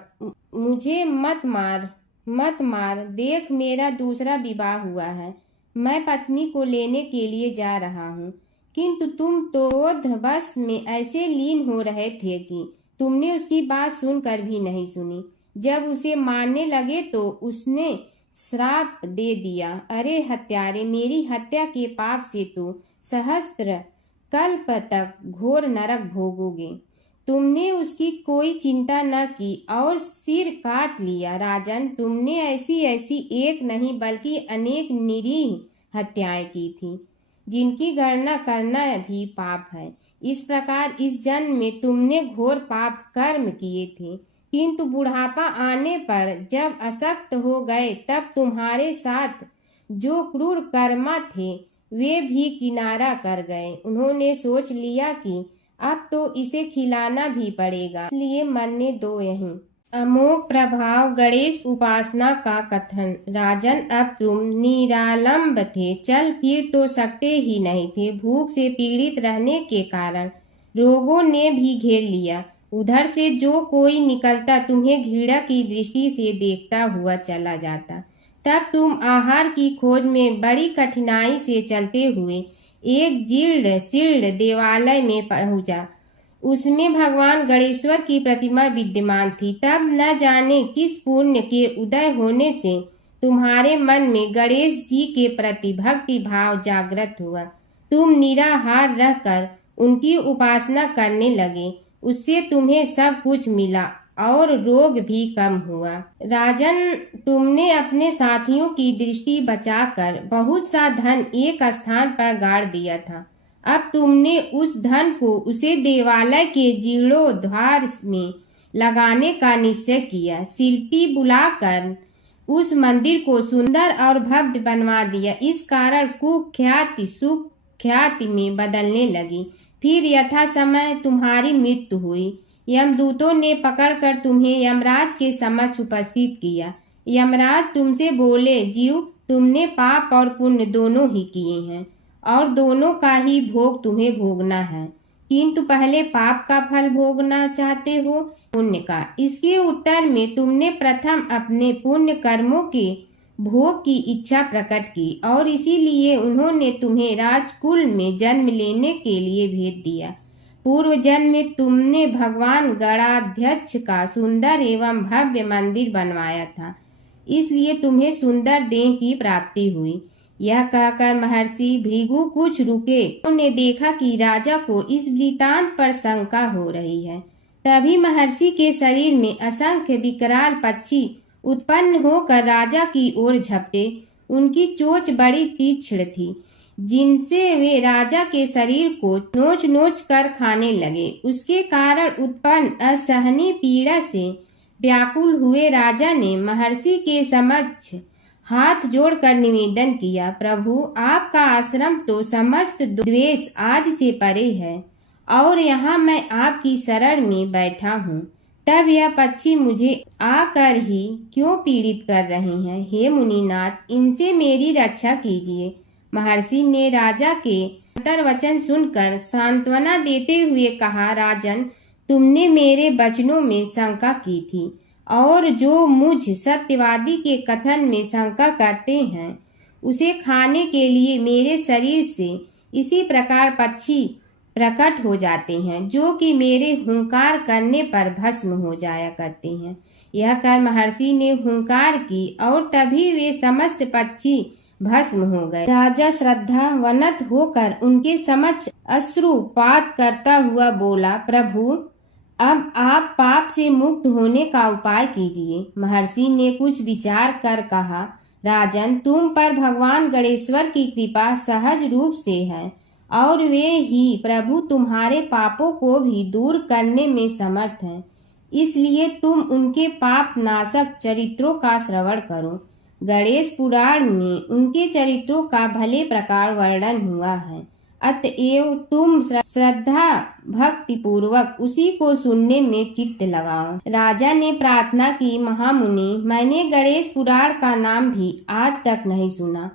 मुझे मत मार, मत मार, देख मेरा दूसरा विवाह हुआ है। मैं पत्नी को लेने के लिए जा रहा हूँ। किंतु तुम तो क्रोधवश में ऐसे लीन हो रहे थे कि तुमने उसकी बात सुनकर भी नहीं सुनी। जब उसे मारने लगे तो उसने श्राप दे दिया, अरे हत्यारे, मेरी हत्या के पाप से तो सहस्त्र कल्प तक घोर नरक भोगोगे। तुमने उसकी कोई चिंता न की और सिर काट लिया। राजन, तुमने ऐसी ऐसी एक नहीं बल्कि अनेक निरीह हत्याएं की थी, जिनकी गणना करना भी पाप है। इस प्रकार इस जन्म में तुमने घोर पाप कर्म किए थे, किंतु बुढ़ापा आने पर जब अशक्त हो गए तब तुम्हारे साथ जो क्रूर कर्म थे वे भी किनारा कर गए। उन्होंने सोच लिया कि अब तो इसे खिलाना भी पड़ेगा, इसलिए मरने दो यहीं। अमोघ प्रभाव गणेश उपासना का कथन। राजन, अब तुम निरालंब थे, चल फिर तो सकते ही नहीं थे। भूख से पीड़ित रहने के कारण रोगों ने भी घेर लिया। उधर से जो कोई निकलता तुम्हें घृणा की दृष्टि से देखता हुआ चला जाता। तब तुम आहार की खोज में बड़ी कठिनाई से चलते हुए एक जीर्ण शीर्ण देवालय में पहुंचा। उसमें भगवान गणेश्वर की प्रतिमा विद्यमान थी। तब न जाने किस पुण्य के उदय होने से तुम्हारे मन में गणेश जी के प्रति भक्ति भाव जागृत हुआ। तुम निराहार रहकर उनकी उपासना करने लगे। उससे तुम्हें सब कुछ मिला और रोग भी कम हुआ। राजन, तुमने अपने साथियों की दृष्टि बचाकर बहुत सा धन एक स्थान पर गाड़ दिया था। अब तुमने उस धन को उसे देवालय के जीर्णोद्धार में लगाने का निश्चय किया। शिल्पी बुलाकर उस मंदिर को सुंदर और भव्य बनवा दिया। इस कारण कुख्याति सुख्याति में बदलने लगी। फिर यथा समय तुम्हारी मृत्यु हुई। यमदूतों ने पकड़कर तुम्हें यमराज के समक्ष उपस्थित किया। यमराज तुमसे बोले, जीव, तुमने पाप और पुण्य दोनों ही किए हैं और दोनों का ही भोग तुम्हें भोगना है, किंतु पहले पाप का फल भोगना चाहते हो पुण्य का। इसके उत्तर में तुमने प्रथम अपने पुण्य कर्मों के भोग की इच्छा प्रकट की और इसीलिए उन्होंने तुम्हें राजकुल में जन्म लेने के लिए भेज दिया। पूर्व जन्म में तुमने भगवान गणाध्यक्ष का सुंदर एवं भव्य मंदिर बनवाया था, इसलिए तुम्हें सुंदर देह की प्राप्ति हुई। यह कहकर महर्षि भृगु कुछ रुके। उन्होंने देखा कि राजा को इस वृतांत पर शंका हो रही है। तभी महर्षि के शरीर में असंख्य विकराल पक्षी उत्पन्न होकर राजा की ओर झपटे। उनकी चोंच बड़ी तीक्ष्ण थी, जिनसे वे राजा के शरीर को नोच नोच कर खाने लगे। उसके कारण उत्पन्न असहनीय पीड़ा से व्याकुल हुए राजा ने महर्षि के समक्ष हाथ जोड़कर निवेदन किया, प्रभु, आपका आश्रम तो समस्त द्वेष आदि से परे है और यहाँ मैं आपकी शरण में बैठा हूँ। तब यह पक्षी मुझे आकर ही क्यों पीड़ित कर रहे हैं? हे मुनिनाथ, इनसे मेरी रक्षा कीजिए। महर्षि ने राजा के अंतर्वचन सुनकर सांत्वना देते हुए कहा, राजन, तुमने मेरे वचनों में शंका की थी और जो मुझ सत्यवादी के कथन में शंका करते हैं उसे खाने के लिए मेरे शरीर से इसी प्रकार पक्षी प्रकट हो जाते हैं, जो कि मेरे हुंकार करने पर भस्म हो जाया करते हैं। यह कर महर्षि ने हुंकार की और तभी वे समस्त पक्षी भस्म हो गए। राजा श्रद्धावनत होकर उनके समक्ष अश्रुपात करता हुआ बोला, प्रभु, अब आप पाप से मुक्त होने का उपाय कीजिए। महर्षि ने कुछ विचार कर कहा, राजन, तुम पर भगवान गणेश्वर की कृपा सहज रूप से है और वे ही प्रभु तुम्हारे पापों को भी दूर करने में समर्थ हैं। इसलिए तुम उनके पाप नाशक चरित्रों का श्रवण करो। गणेश पुराण में उनके चरित्रों का भले प्रकार वर्णन हुआ है, अतएव तुम श्रद्धा भक्ति पूर्वक उसी को सुनने में चित्त लगाओ। राजा ने प्रार्थना की, महामुनि, मैंने गणेश पुराण का नाम भी आज तक नहीं सुना,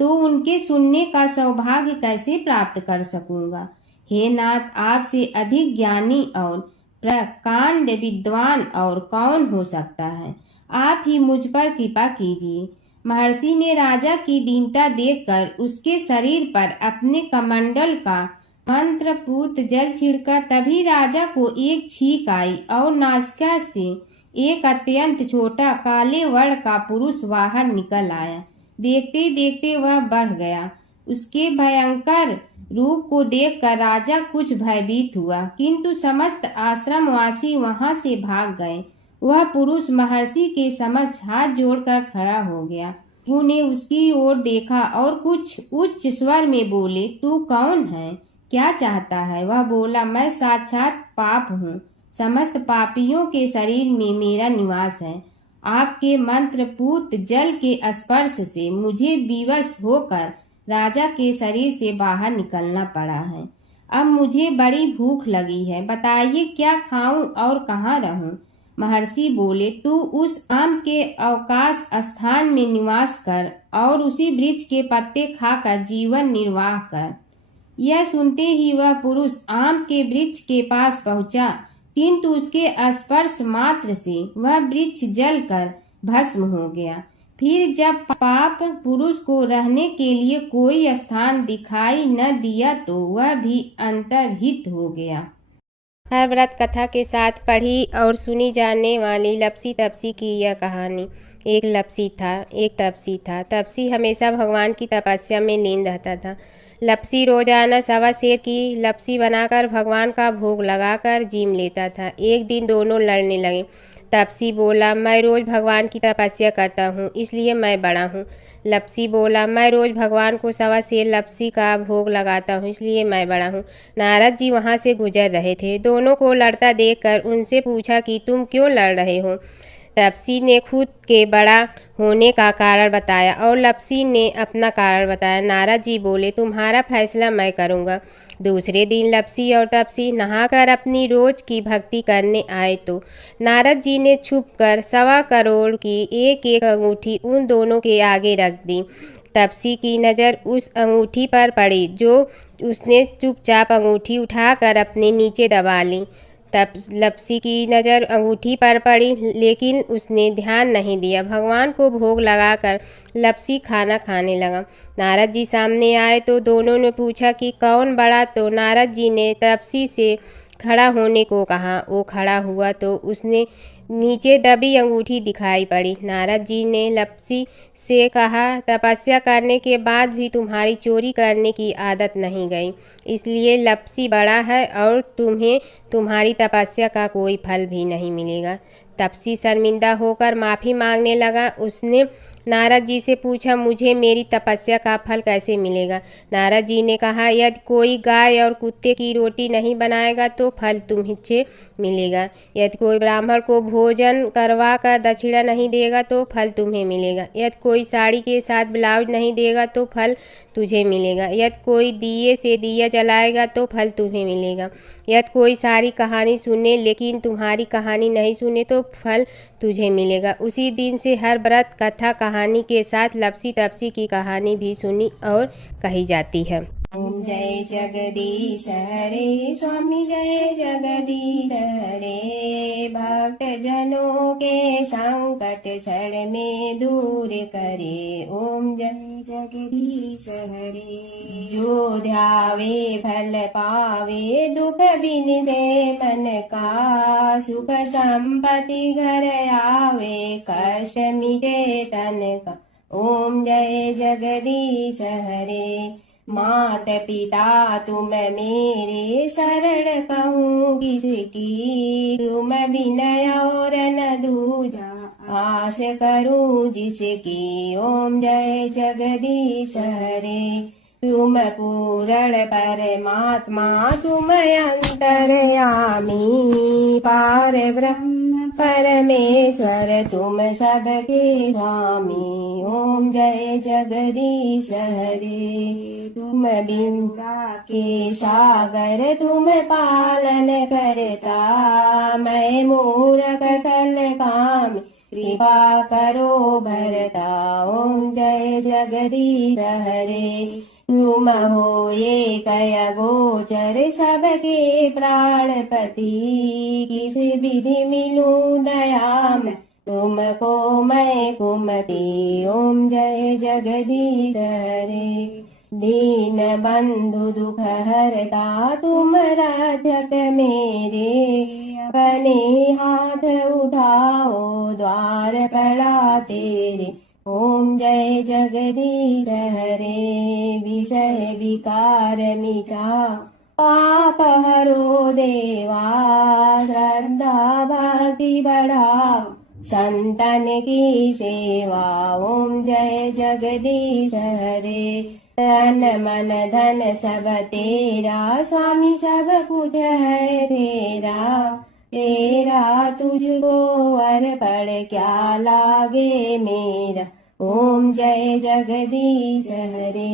तो उनके सुनने का सौभाग्य कैसे प्राप्त कर सकूंगा? हे नाथ, आपसे अधिक ज्ञानी और प्रकांड विद्वान और कौन हो सकता है? आप ही मुझ पर कृपा कीजिए। महर्षि ने राजा की दीनता देखकर उसके शरीर पर अपने कमंडल का मंत्रपूत जल छिड़का। तभी राजा को एक छींक आई और नासिका से एक अत्यंत छोटा काले वर्ण का पुरुष बाहर निकल आया। देखते देखते वह बढ़ गया। उसके भयंकर रूप को देखकर राजा कुछ भयभीत हुआ, किंतु समस्त आश्रमवासी वहां से भाग गए। वह पुरुष महर्षि के समक्ष हाथ जोड़कर खड़ा हो गया। उन्हें उसकी ओर देखा और कुछ उच्च स्वर में बोले, तू कौन है, क्या चाहता है? वह बोला, मैं साक्षात पाप हूँ। समस्त पापियों के शरीर में मेरा निवास है। आपके मंत्रपूत जल के स्पर्श से मुझे विवश होकर राजा के शरीर से बाहर निकलना पड़ा है। अब मुझे बड़ी भूख लगी है, बताइए क्या खाऊं और कहाँ रहूं। महर्षि बोले, तू उस आम के अवकाश स्थान में निवास कर और उसी वृक्ष के पत्ते खाकर जीवन निर्वाह कर। यह सुनते ही वह पुरुष आम के वृक्ष के पास पहुंचा, किंतु उसके स्पर्श मात्र से वह वृक्ष जलकर भस्म हो गया। फिर जब पाप पुरुष को रहने के लिए कोई स्थान दिखाई न दिया तो वह भी अंतर्हित हो गया। हर व्रत कथा के साथ पढ़ी और सुनी जाने वाली लपसी तपसी की यह कहानी। एक लपसी था, एक तपसी था। तपसी हमेशा भगवान की तपस्या में लीन रहता था। लपसी रोजाना सवा सेर की लपसी बनाकर भगवान का भोग लगाकर जीम लेता था। एक दिन दोनों लड़ने लगे। तपसी बोला, मैं रोज भगवान की तपस्या करता हूँ, इसलिए मैं बड़ा हूँ। लपसी बोला, मैं रोज भगवान को सवा सेर लपसी का भोग लगाता हूँ, इसलिए मैं बड़ा हूँ। नारद जी वहाँ से गुजर रहे थे। दोनों को लड़ता देखकर उनसे पूछा कि तुम क्यों लड़ रहे हो। तपसी ने खुद के बड़ा होने का कारण बताया और लपसी ने अपना कारण बताया। नारद जी बोले, तुम्हारा फैसला मैं करूँगा। दूसरे दिन लपसी और तपसी नहाकर अपनी रोज की भक्ति करने आए तो नारद जी ने छुपकर 1.25 करोड़ की एक एक अंगूठी उन दोनों के आगे रख दी। तपसी की नज़र उस अंगूठी पर पड़ी जो उसने चुपचाप अंगूठी उठाकर अपने नीचे दबा ली। तब लपसी की नज़र अंगूठी पर पड़ी, लेकिन उसने ध्यान नहीं दिया। भगवान को भोग लगाकर लपसी खाना खाने लगा। नारद जी सामने आए तो दोनों ने पूछा कि कौन बड़ा, तो नारद जी ने तपसी से खड़ा होने को कहा। वो खड़ा हुआ तो उसने नीचे दबी अंगूठी दिखाई पड़ी। नारद जी ने लपसी से कहा, तपस्या करने के बाद भी तुम्हारी चोरी करने की आदत नहीं गई, इसलिए लपसी बड़ा है और तुम्हें तुम्हारी तपस्या का कोई फल भी नहीं मिलेगा। तपसी शर्मिंदा होकर माफ़ी मांगने लगा। उसने नारद जी से पूछा, मुझे मेरी तपस्या का फल कैसे मिलेगा। नारद जी ने कहा, यदि कोई गाय और कुत्ते की रोटी नहीं बनाएगा तो फल तुम्हें मिलेगा। यदि कोई ब्राह्मण को भोजन करवा कर दक्षिणा नहीं देगा तो फल तुम्हें मिलेगा। यदि कोई साड़ी के साथ ब्लाउज नहीं देगा तो फल तुझे मिलेगा। यदि कोई दिए से दिया जलाएगा तो फल तुम्हें मिलेगा। यदि कोई सारी कहानी सुने लेकिन तुम्हारी कहानी नहीं सुने तो फल तुझे मिलेगा। उसी दिन से हर व्रत कथा कहानी के साथ लपसी तपसी की कहानी भी सुनी और कही जाती है। ओम जय जगदीश हरे स्वामी, जय जगदीश हरे। भक्त जनों के संकट क्षण में दूर करे। ओम जय जगदीश हरे। जो ध्यावे फल पावे, दुख बिन दे मन का। सुख संपत्ति घर आवे, कष्ट मिटे तन का। ओम जय जगदीश हरे। मात पिता तुम मेरे, शरण कहूँ किसकी। तुम विनय और न दूजा, आस करूँ जिसकी। ओम जय जगदीश हरे। तुम पूर्ण परमात्मा, तुम अंतर्यामी। पार ब्रह्म परमेश्वर, तुम सबके स्वामी। ओम जय जगदीश हरे। तुम बिंदा के सागर, तुम पालन करता। मैं मूर्ख कल काम, कृपा करो भरता। ओम जय जगदीश हरे। तुम हो एक अगोचर, सबके प्राणपति। किस विधि मिलूं दया में, तुमको मैं कुमति। ओम जय जगदीश हरे। दीन बंधु दुख हरता, तुम रक्षक मेरे। अपने हाथ उठाओ, द्वार पड़ा तेरे। ओम जय जगदीश हरे। विषय विकार मिटा, पाप हरो देवा। श्रद्धा भक्ति बढ़ाओ, संतन की सेवा। ओम जय जगदीश हरे। तन मन धन सब तेरा, स्वामी सब कुछ है तेरा। तेरा तुझको अर्पण क्या लागे मेरा। ओम जय जगदीश हरे,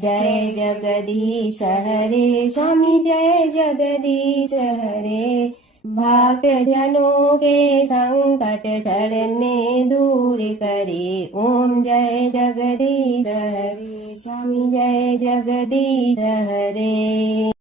जय जगदीश हरे। स्वामी जय जगदीश हरे, भक्त जनों के संकट क्षण में दूर करे। ओम जय जगदीश हरे, स्वामी जय जगदीश हरे।